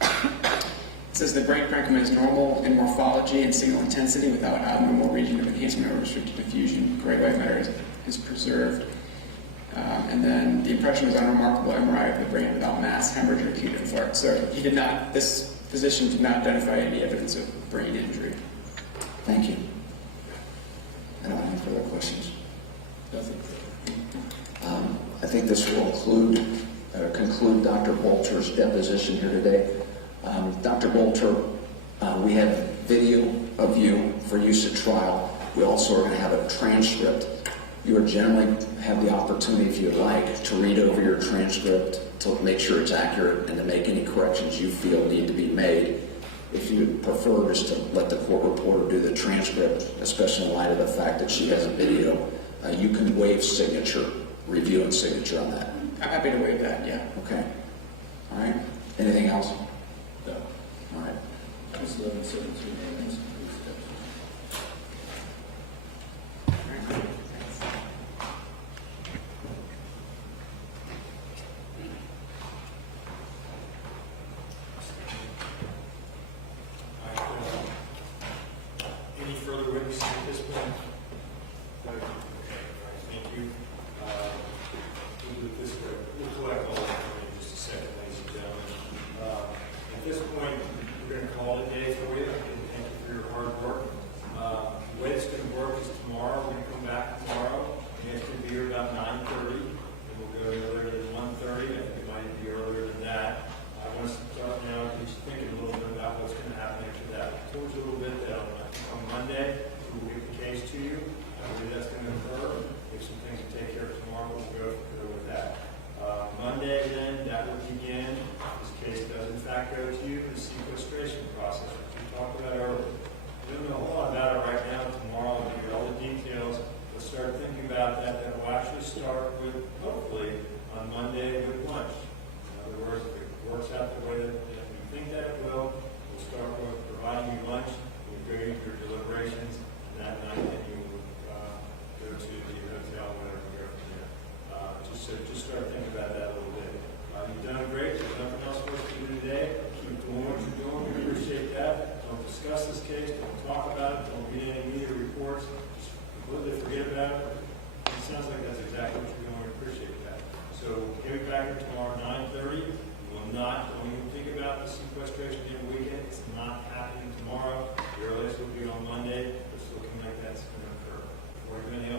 It says the brain parenchyma is normal in morphology and signal intensity without abnormal region of enhancement or restricted diffusion. Gray white matter is preserved. And then the impression was unremarkable MRI of the brain without mass, hemorrhage, or acute infarct. So this physician did not identify any evidence of brain injury. Thank you. I don't have any further questions. I think this will conclude Dr. Boulter's deposition here today. Dr. Boulter, we have video of you for use at trial. We also are going to have a transcript. You would generally have the opportunity, if you'd like, to read over your transcript to make sure it's accurate and to make any corrections you feel need to be made. If you would prefer just to let the court reporter do the transcript, especially in light of the fact that she has a video, you can waive signature, review and signature on that. I'm happy to waive that, yeah. Okay. All right. Anything else? No. All right. It's 11:17 a.m. Any further witnesses at this point? Okay, thank you. We'll do it this way. We'll collect all of them in just a second, ladies and gentlemen. At this point, we're going to call it a day for you, and thank you for your hard work. The way it's going to work is tomorrow, we're going to come back tomorrow, and it's going to be here about 9:30, and we'll go earlier than 1:30. I think it might be earlier than that. I want to start now, just thinking a little bit about what's going to happen after that. I told you a little bit that on Monday, we will get the case to you. I believe that's going to occur. We have some things to take care of tomorrow. We'll go with that. Monday, then, that will begin. This case does, in fact, go to you, the sequestration process, which we talked about earlier. We don't know a whole lot about it right now. Tomorrow, we'll give you all the details. We'll start thinking about that. That will actually start with, hopefully, on Monday with lunch. In other words, if it works out the way that we think that it will, we'll start with providing you lunch. We'll go to your deliberations that night, and you will go to the hotel, whatever, and go from there. Just start thinking about that a little bit. You've done great. There's nothing else for us to do today. Keep doing what you're doing. We appreciate that. Don't discuss this case. Don't talk about it. Don't read any media reports. Just completely forget about it. It sounds like that's exactly what you're doing. We appreciate that. So get it back here tomorrow at 9:30. Don't even think about the sequestration in the weekend. It's not happening tomorrow. The earliest will be on Monday. It's looking like that's going to occur. Before anything else.